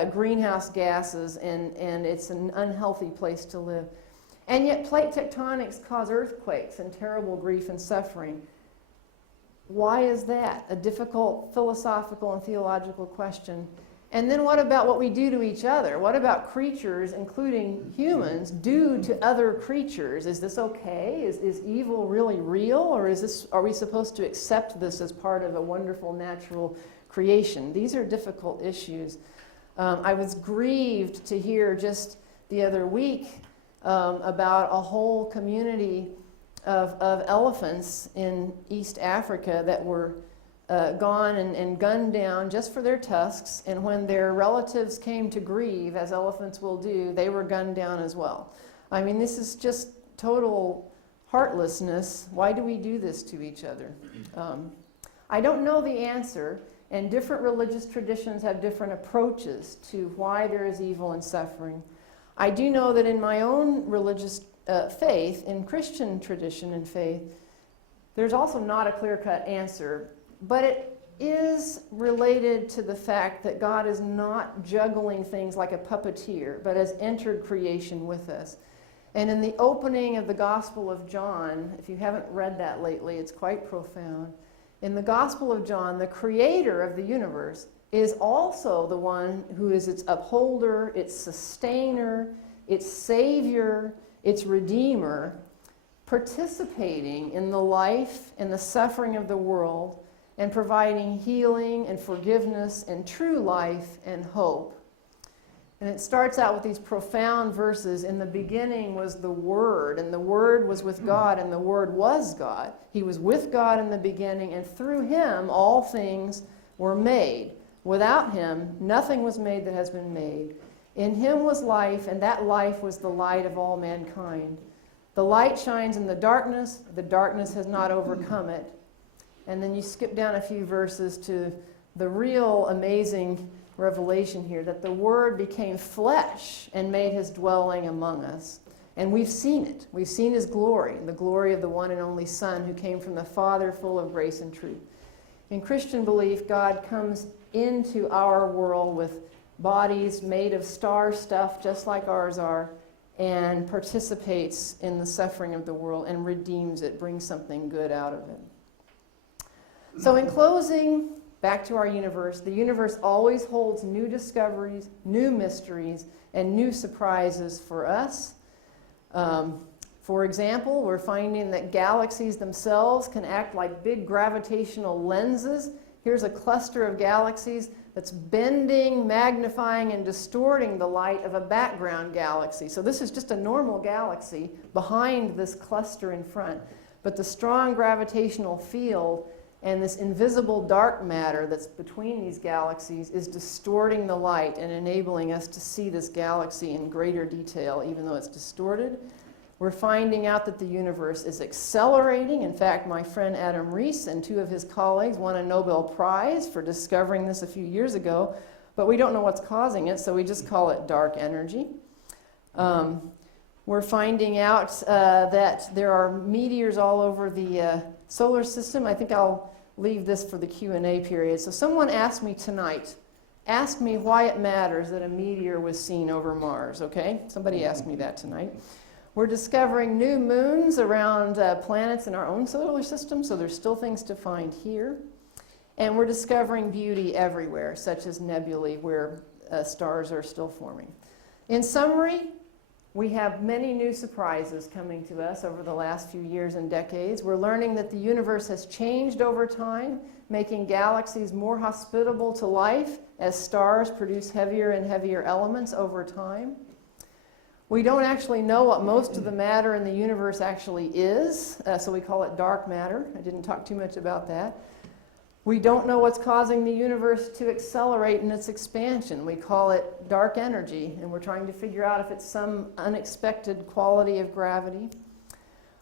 greenhouse gases, and it's an unhealthy place to live. And yet plate tectonics cause earthquakes and terrible grief and suffering. Why is that? A difficult philosophical and theological question. And then what about what we do to each other? What about creatures, including humans, do to other creatures? Is this okay? Is evil really real? Or are we supposed to accept this as part of a wonderful natural creation? These are difficult issues. I was grieved to hear just the other week about a whole community of elephants in East Africa that were gone and gunned down just for their tusks, and when their relatives came to grieve, as elephants will do, they were gunned down as well. I mean, this is just total heartlessness. Why do we do this to each other? I don't know the answer, and different religious traditions have different approaches to why there is evil and suffering. I do know that in my own religious faith, in Christian tradition and faith, there's also not a clear-cut answer. But it is related to the fact that God is not juggling things like a puppeteer, but has entered creation with us. And in the opening of the Gospel of John, if you haven't read that lately, it's quite profound. In the Gospel of John, the creator of the universe is also the one who is its upholder, its sustainer, its savior, its redeemer, participating in the life and the suffering of the world, and providing healing and forgiveness and true life and hope. And it starts out with these profound verses. In the beginning was the Word, and the Word was with God, and the Word was God. He was with God in the beginning, and through him all things were made. Without him, nothing was made that has been made. In him was life, and that life was the light of all mankind. The light shines in the darkness has not overcome it. And then you skip down a few verses to the real amazing revelation here, that the Word became flesh and made his dwelling among us. And we've seen it. We've seen his glory, the glory of the one and only Son who came from the Father, full of grace and truth. In Christian belief, God comes into our world with bodies made of star stuff just like ours are, and participates in the suffering of the world and redeems it, brings something good out of it. So in closing, back to our universe, the universe always holds new discoveries, new mysteries, and new surprises for us. For example, we're finding that galaxies themselves can act like big gravitational lenses. Here's a cluster of galaxies that's bending, magnifying, and distorting the light of a background galaxy. So this is just a normal galaxy behind this cluster in front. But the strong gravitational field and this invisible dark matter that's between these galaxies is distorting the light and enabling us to see this galaxy in greater detail, even though it's distorted. We're finding out that the universe is accelerating. In fact, my friend Adam Rees and two of his colleagues won a Nobel Prize for discovering this a few years ago, but we don't know what's causing it, so we just call it dark energy. We're finding out that there are meteors all over the solar system. I think I'll leave this for the Q&A period. So someone asked me tonight, ask me why it matters that a meteor was seen over Mars, okay? Somebody asked me that tonight. We're discovering new moons around planets in our own solar system, so there's still things to find here. And we're discovering beauty everywhere, such as nebulae where stars are still forming. In summary, we have many new surprises coming to us over the last few years and decades. We're learning that the universe has changed over time, making galaxies more hospitable to life as stars produce heavier and heavier elements over time. We don't actually know what most of the matter in the universe actually is, so we call it dark matter. I didn't talk too much about that. We don't know what's causing the universe to accelerate in its expansion. We call it dark energy, and we're trying to figure out if it's some unexpected quality of gravity.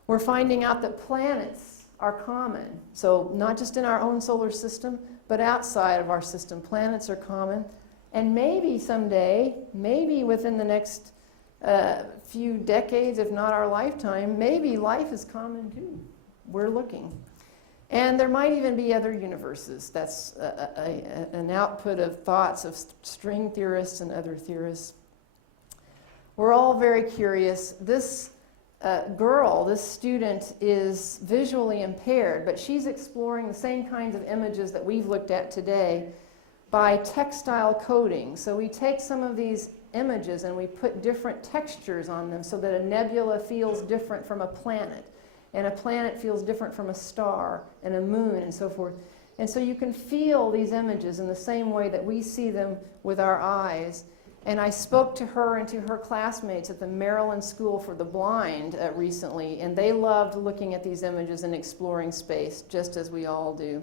We're finding out that planets are common. So not just in our own solar system, but outside of our system, planets are common. And maybe someday, maybe within the next few decades, if not our lifetime, maybe life is common too. We're looking. And there might even be other universes. That's an output of thoughts of string theorists and other theorists. We're all very curious. This girl, this student, is visually impaired, but she's exploring the same kinds of images that we've looked at today by textile coding. So we take some of these images and we put different textures on them so that a nebula feels different from a planet, and a planet feels different from a star, and a moon, and so forth. And so you can feel these images in the same way that we see them with our eyes. And I spoke to her and to her classmates at the Maryland School for the Blind recently, and they loved looking at these images and exploring space, just as we all do.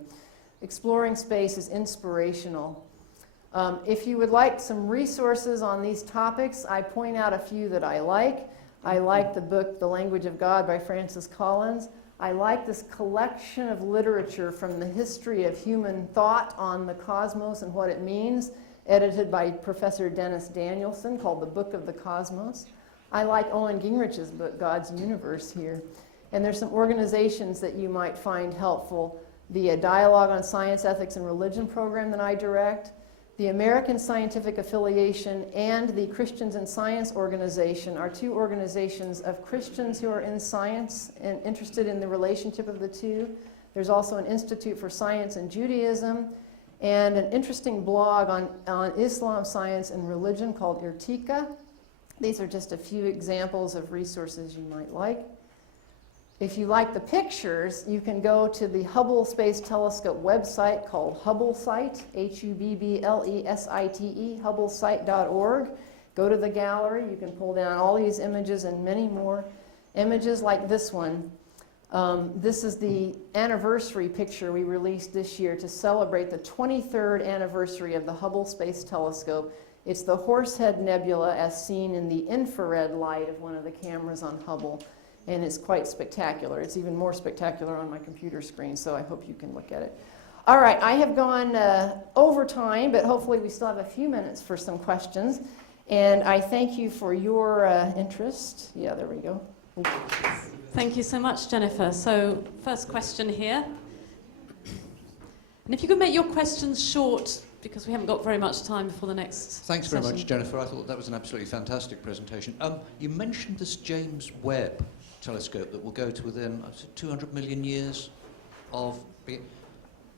Exploring space is inspirational. If you would like some resources on these topics, I point out a few that I like. I like the book, The Language of God by Francis Collins. I like this collection of literature from the history of human thought on the cosmos and what it means, edited by Professor Dennis Danielson, called The Book of the Cosmos. I like Owen Gingrich's book, God's Universe, here. And there's some organizations that you might find helpful. The Dialogue on Science, Ethics, and Religion program that I direct, the American Scientific Affiliation, and the Christians in Science organization are two organizations of Christians who are in science and interested in the relationship of the two. There's also an Institute for Science and Judaism, and an interesting blog on Islam, science, and religion called Irtika. These are just a few examples of resources you might like. If you like the pictures, you can go to the Hubble Space Telescope website called Hubblesite, Hubblesite, hubblesite.org. Go to the gallery. You can pull down all these images and many more images like this one. This is the anniversary picture we released this year to celebrate the 23rd anniversary of the Hubble Space Telescope. It's the Horsehead Nebula as seen in the infrared light of one of the cameras on Hubble. And it's quite spectacular. It's even more spectacular on my computer screen, so I hope you can look at it. All right, I have gone over time, but hopefully we still have a few minutes for some questions. And I thank you for your interest. Yeah, there we go. Thank you so much, Jennifer. So, first question here. And if you could make your questions short, because we haven't got very much time before the next Thanks very session. much, Jennifer. I thought that was an absolutely fantastic presentation. You mentioned this James Webb telescope that will go to within 200 million years of being.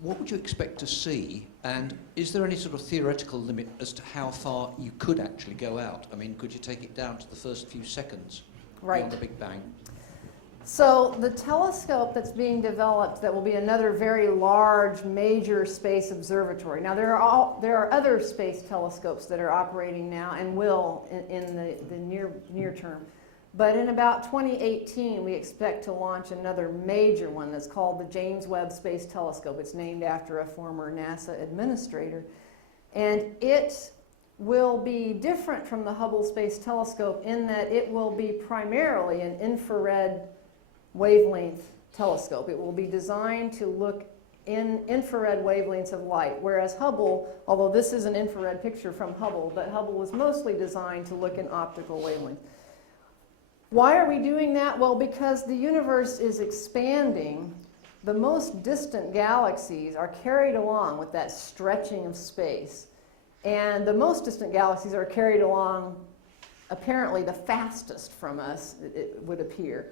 What would you expect to see, and is there any sort of theoretical limit as to how far you could actually go out? I mean, could you take it down to the first few seconds beyond the Big Bang? So the telescope that's being developed, that will be another very large, major space observatory. Now there are other space telescopes that are operating now and will in the near term. But in about 2018, we expect to launch another major one that's called the James Webb Space Telescope. It's named after a former NASA administrator. And it will be different from the Hubble Space Telescope in that it will be primarily an infrared wavelength telescope. It will be designed to look in infrared wavelengths of light, whereas Hubble, although this is an infrared picture from Hubble, but Hubble was mostly designed to look in optical wavelengths. Why are we doing that? Well, because the universe is expanding. The most distant galaxies are carried along with that stretching of space. And the most distant galaxies are carried along apparently the fastest from us, it would appear.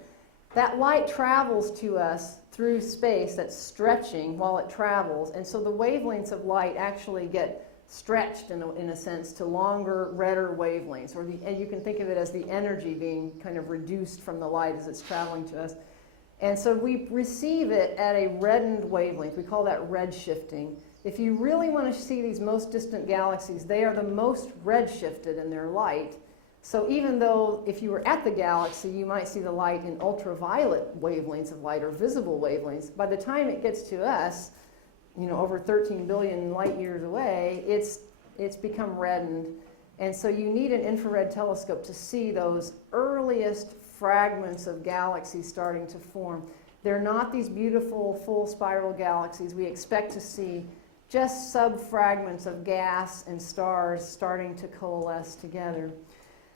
That light travels to us through space that's stretching while it travels, and so the wavelengths of light actually get stretched in a sense to longer, redder wavelengths, and you can think of it as the energy being kind of reduced from the light as it's traveling to us. And so we receive it at a reddened wavelength. We call that redshifting. If you really want to see these most distant galaxies, they are the most redshifted in their light. So even though if you were at the galaxy, you might see the light in ultraviolet wavelengths of light or visible wavelengths, by the time it gets to us, over 13 billion light years away, it's become reddened. And so you need an infrared telescope to see those earliest fragments of galaxies starting to form. They're not these beautiful full spiral galaxies. We expect to see just sub-fragments of gas and stars starting to coalesce together.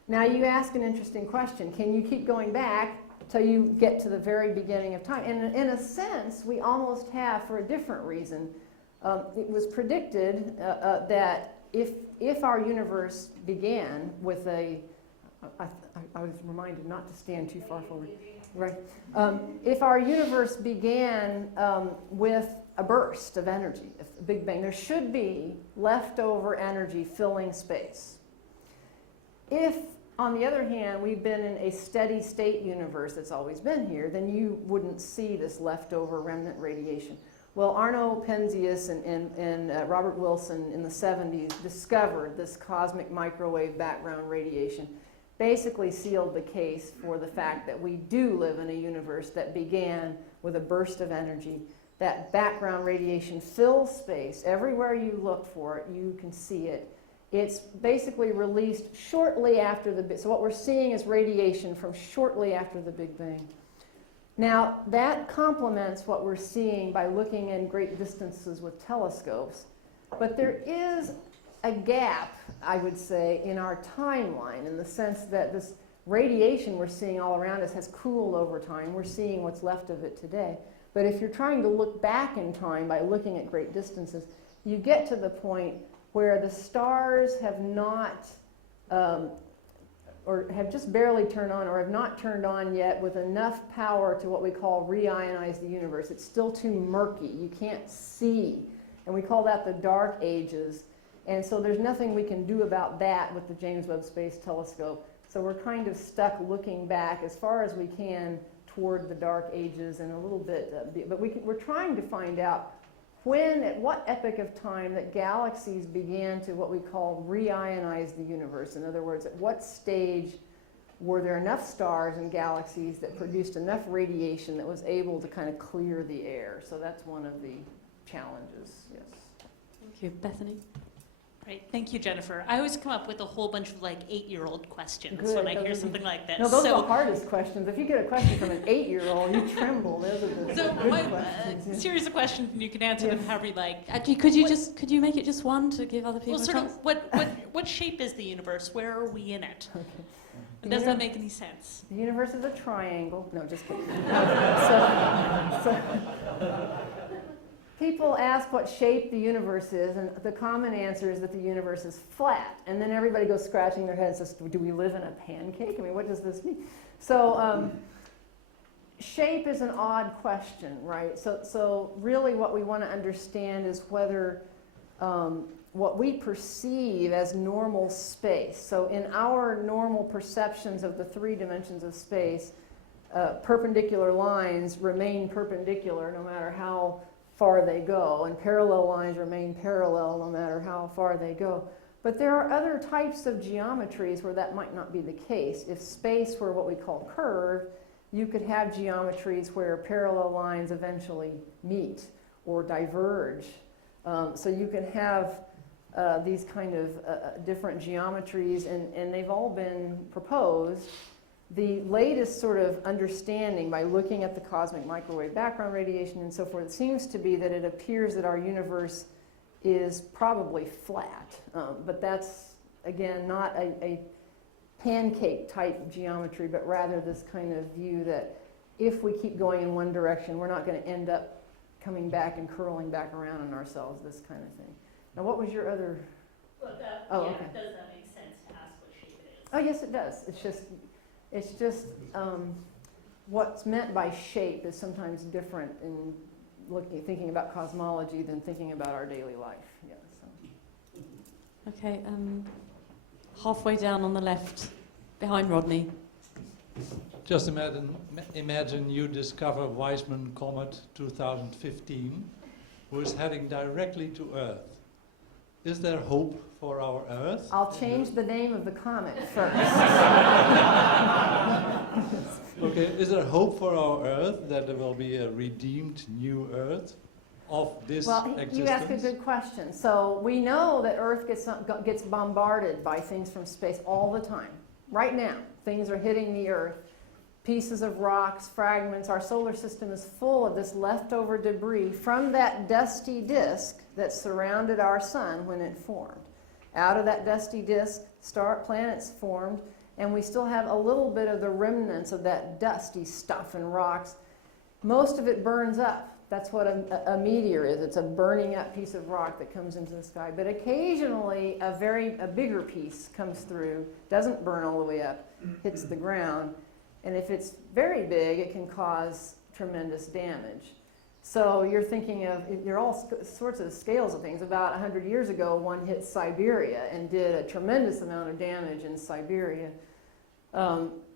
Now you ask an interesting question. Can you keep going back till you get to the very beginning of time? And in a sense, we almost have for a different reason. It was predicted that if our universe began with a I was reminded not to stand too far forward. Right. If our universe began with a burst of energy, a Big Bang, there should be leftover energy filling space. If, on the other hand, we've been in a steady state universe that's always been here, then you wouldn't see this leftover remnant radiation. Well, Arno Penzias and Robert Wilson in the 70s discovered this cosmic microwave background radiation, basically sealed the case for the fact that we do live in a universe that began with a burst of energy. That background radiation fills space. Everywhere you look for it, you can see it. It's basically released shortly after the Big Bang. So what we're seeing is radiation from shortly after the Big Bang. Now, that complements what we're seeing by looking in great distances with telescopes. But there is a gap, I would say, in our timeline, in the sense that this radiation we're seeing all around us has cooled over time. We're seeing what's left of it today. But if you're trying to look back in time by looking at great distances, you get to the point where the stars have not, or have just barely turned on, or have not turned on yet with enough power to what we call reionize the universe. It's still too murky. You can't see. And we call that the dark ages. And so there's nothing we can do about that with the James Webb Space Telescope. So we're kind of stuck looking back as far as we can toward the dark ages and a little bit, but we're trying to find out when, at what epoch of time that galaxies began to what we call reionize the universe. In other words, at what stage were there enough stars and galaxies that produced enough radiation that was able to kind of clear the air? So that's one of the challenges, yes. Thank you. Bethany? Right, thank you, Jennifer. I always come up with a whole bunch of like 8-year-old questions Good, when I hear something like this. No, those are the hardest questions. If you get a question from an 8-year-old, you tremble. Those are the So good my questions. Yeah. series of questions, and you can answer them however you like. Actually, could you make it just one to give other people Well, a sort chance? of, what shape is the universe? Where are we in it? Okay. And does that make any sense? The universe is a triangle. No, just kidding. People ask what shape the universe is, and the common answer is that the universe is flat. And then everybody goes scratching their heads and says, do we live in a pancake? I mean, what does this mean? So shape is an odd question, right? So really what we want to understand is whether what we perceive as normal space. So in our normal perceptions of the 3 dimensions of space, perpendicular lines remain perpendicular no matter how far they go, and parallel lines remain parallel no matter how far they go. But there are other types of geometries where that might not be the case. If space were what we call curved, you could have geometries where parallel lines eventually meet or diverge. So you can have these kind of different geometries, and they've all been proposed. The latest sort of understanding by looking at the cosmic microwave background radiation and so forth seems to be that it appears that our universe is probably flat. But that's, again, not a pancake type geometry, but rather this kind of view that if we keep going in one direction, we're not going to end up coming back and curling back around on ourselves, this kind of thing. Now, what was your other? Well, okay. Does that make sense to ask what shape it is? Oh, yes, it does. It's just what's meant by shape is sometimes different in thinking about cosmology than thinking about our daily life. Yeah, so. Okay, halfway down on the left, behind Rodney. Just imagine you discover Wiseman Comet 2015, who is heading directly to Earth. Is there hope for our Earth? I'll change the name of the comet first. Okay, is there hope for our Earth that there will be a redeemed new Earth of this existence? You ask a good question. So we know that Earth gets bombarded by things from space all the time. Right now, things are hitting the Earth. Pieces of rocks, fragments. Our solar system is full of this leftover debris from that dusty disk that surrounded our sun when it formed. Out of that dusty disk, planets formed, and we still have a little bit of the remnants of that dusty stuff and rocks. Most of it burns up. That's what a meteor is. It's a burning up piece of rock that comes into the sky. But occasionally a bigger piece comes through, doesn't burn all the way up, hits the ground. And if it's very big, it can cause tremendous damage. So you're thinking of, there are all sorts of scales of things. About 100 years ago, one hit Siberia and did a tremendous amount of damage in Siberia.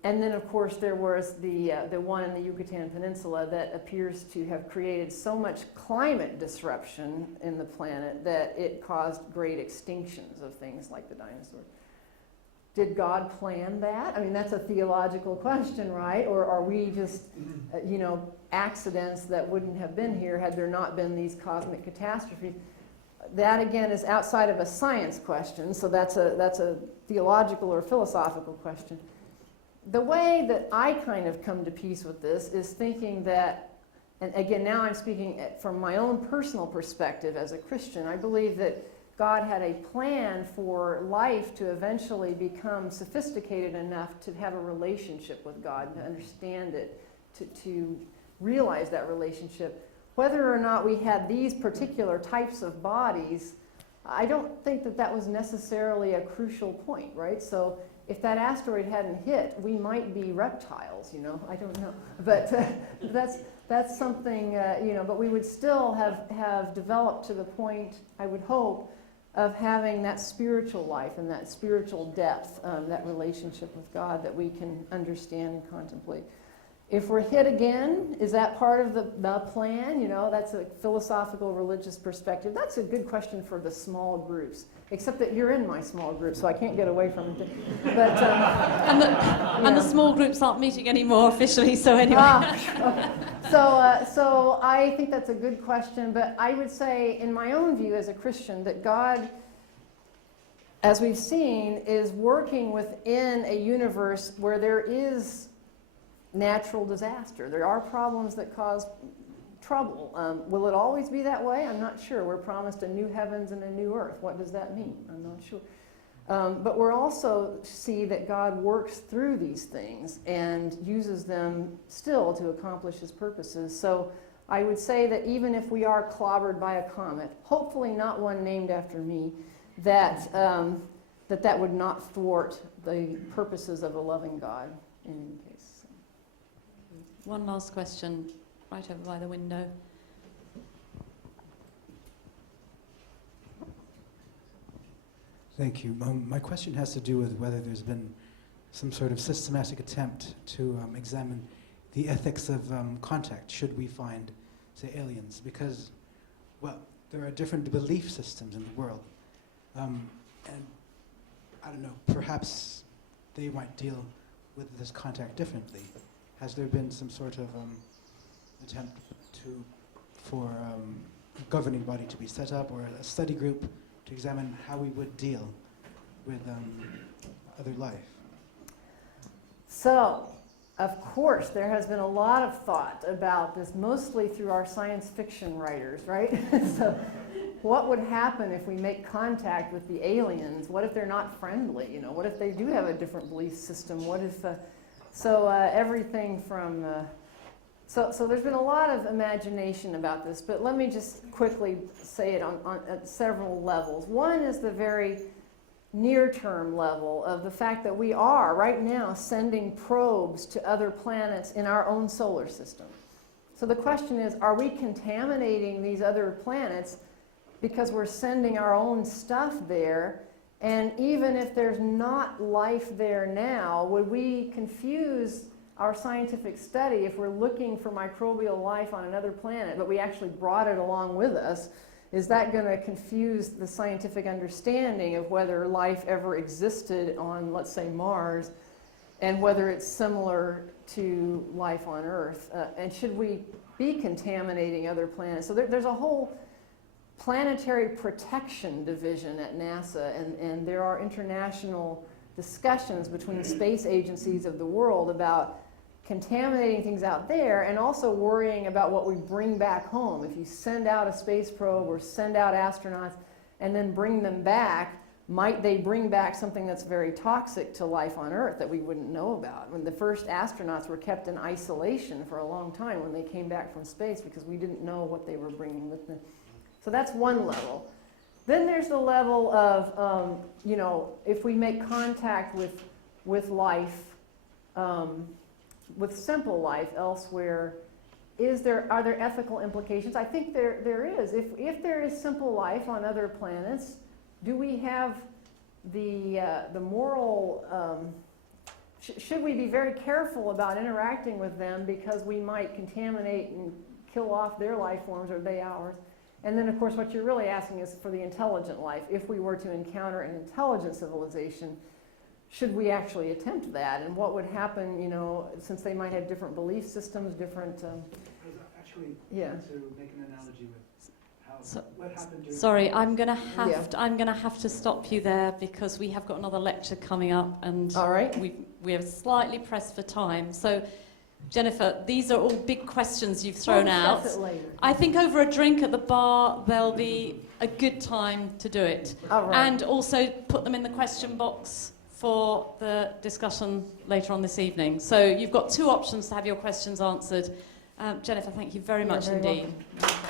And then, of course, there was the one in the Yucatan Peninsula that appears to have created so much climate disruption in the planet that it caused great extinctions of things like the dinosaurs. Did God plan that? I mean, that's a theological question, right? Or are we just, accidents that wouldn't have been here had there not been these cosmic catastrophes? That, again, is outside of a science question, so that's a theological or philosophical question. The way that I kind of come to peace with this is thinking that, and again, now I'm speaking from my own personal perspective as a Christian, I believe that God had a plan for life to eventually become sophisticated enough to have a relationship with God, to understand it, to realize that relationship. Whether or not we had these particular types of bodies, I don't think that that was necessarily a crucial point, right? So if that asteroid hadn't hit, we might be reptiles, I don't know. But that's something, but we would still have developed to the point, I would hope, of having that spiritual life and that spiritual depth, that relationship with God that we can understand and contemplate. If we're hit again, is that part of the plan? That's a philosophical, religious perspective. That's a good question for the small groups, except that you're in my small group, so I can't get away from it. But and the small groups aren't meeting anymore officially, so anyway. Okay. So I think that's a good question, but I would say, in my own view as a Christian, that God, as we've seen, is working within a universe where there is natural disaster. There are problems that cause trouble. Will it always be that way? I'm not sure. We're promised a new heavens and a new earth. What does that mean? I'm not sure. But we're also see that God works through these things and uses them still to accomplish his purposes. So I would say that even if we are clobbered by a comet, hopefully not one named after me, that would not thwart the purposes of a loving God in any case. One last question, right over by the window. Thank you. My question has to do with whether there's been some sort of systematic attempt to examine the ethics of contact, should we find, say, aliens. Because, well, there are different belief systems in the world. And, I don't know, perhaps they might deal with this contact differently. Has there been some sort of attempt for a governing body to be set up, or a study group to examine how we would deal with other life? So, of course, there has been a lot of thought about this, mostly through our science fiction writers, right? So, what would happen if we make contact with the aliens? What if they're not friendly? What if they do have a different belief system? What if... everything from... So there's been a lot of imagination about this, but let me just quickly say it on at several levels. One is the very near-term level of the fact that we are, right now, sending probes to other planets in our own solar system. So the question is, are we contaminating these other planets because we're sending our own stuff there? And even if there's not life there now, would we confuse our scientific study if we're looking for microbial life on another planet, but we actually brought it along with us? Is that going to confuse the scientific understanding of whether life ever existed on, let's say, Mars, and whether it's similar to life on Earth? And should we be contaminating other planets? So there's a whole planetary protection division at NASA, and there are international discussions between space agencies of the world about contaminating things out there and also worrying about what we bring back home. If you send out a space probe or send out astronauts and then bring them back, might they bring back something that's very toxic to life on Earth that we wouldn't know about? When the first astronauts were kept in isolation for a long time when they came back from space because we didn't know what they were bringing with them. So that's one level. Then there's the level of, you know, if we make contact with life, with simple life elsewhere, are there ethical implications? I think there is. If there is simple life on other planets, do we have the moral, should we be very careful about interacting with them because we might contaminate and kill off their life forms or they ours? And then, of course, what you're really asking is for the intelligent life. If we were to encounter an intelligent civilization, should we actually attempt that? And what would happen, you know, since they might have different belief systems, different... Actually, yeah. to make an analogy with what happened during... Sorry, I'm going to have to stop you there because we have got another lecture coming up, and all right. we are slightly pressed for time. So, Jennifer, these are all big questions you've thrown out. I think over a drink at the bar, there'll be a good time to do it. All right. And also put them in the question box for the discussion later on this evening. So you've got two options to have your questions answered. Jennifer, thank you very much indeed. Welcome.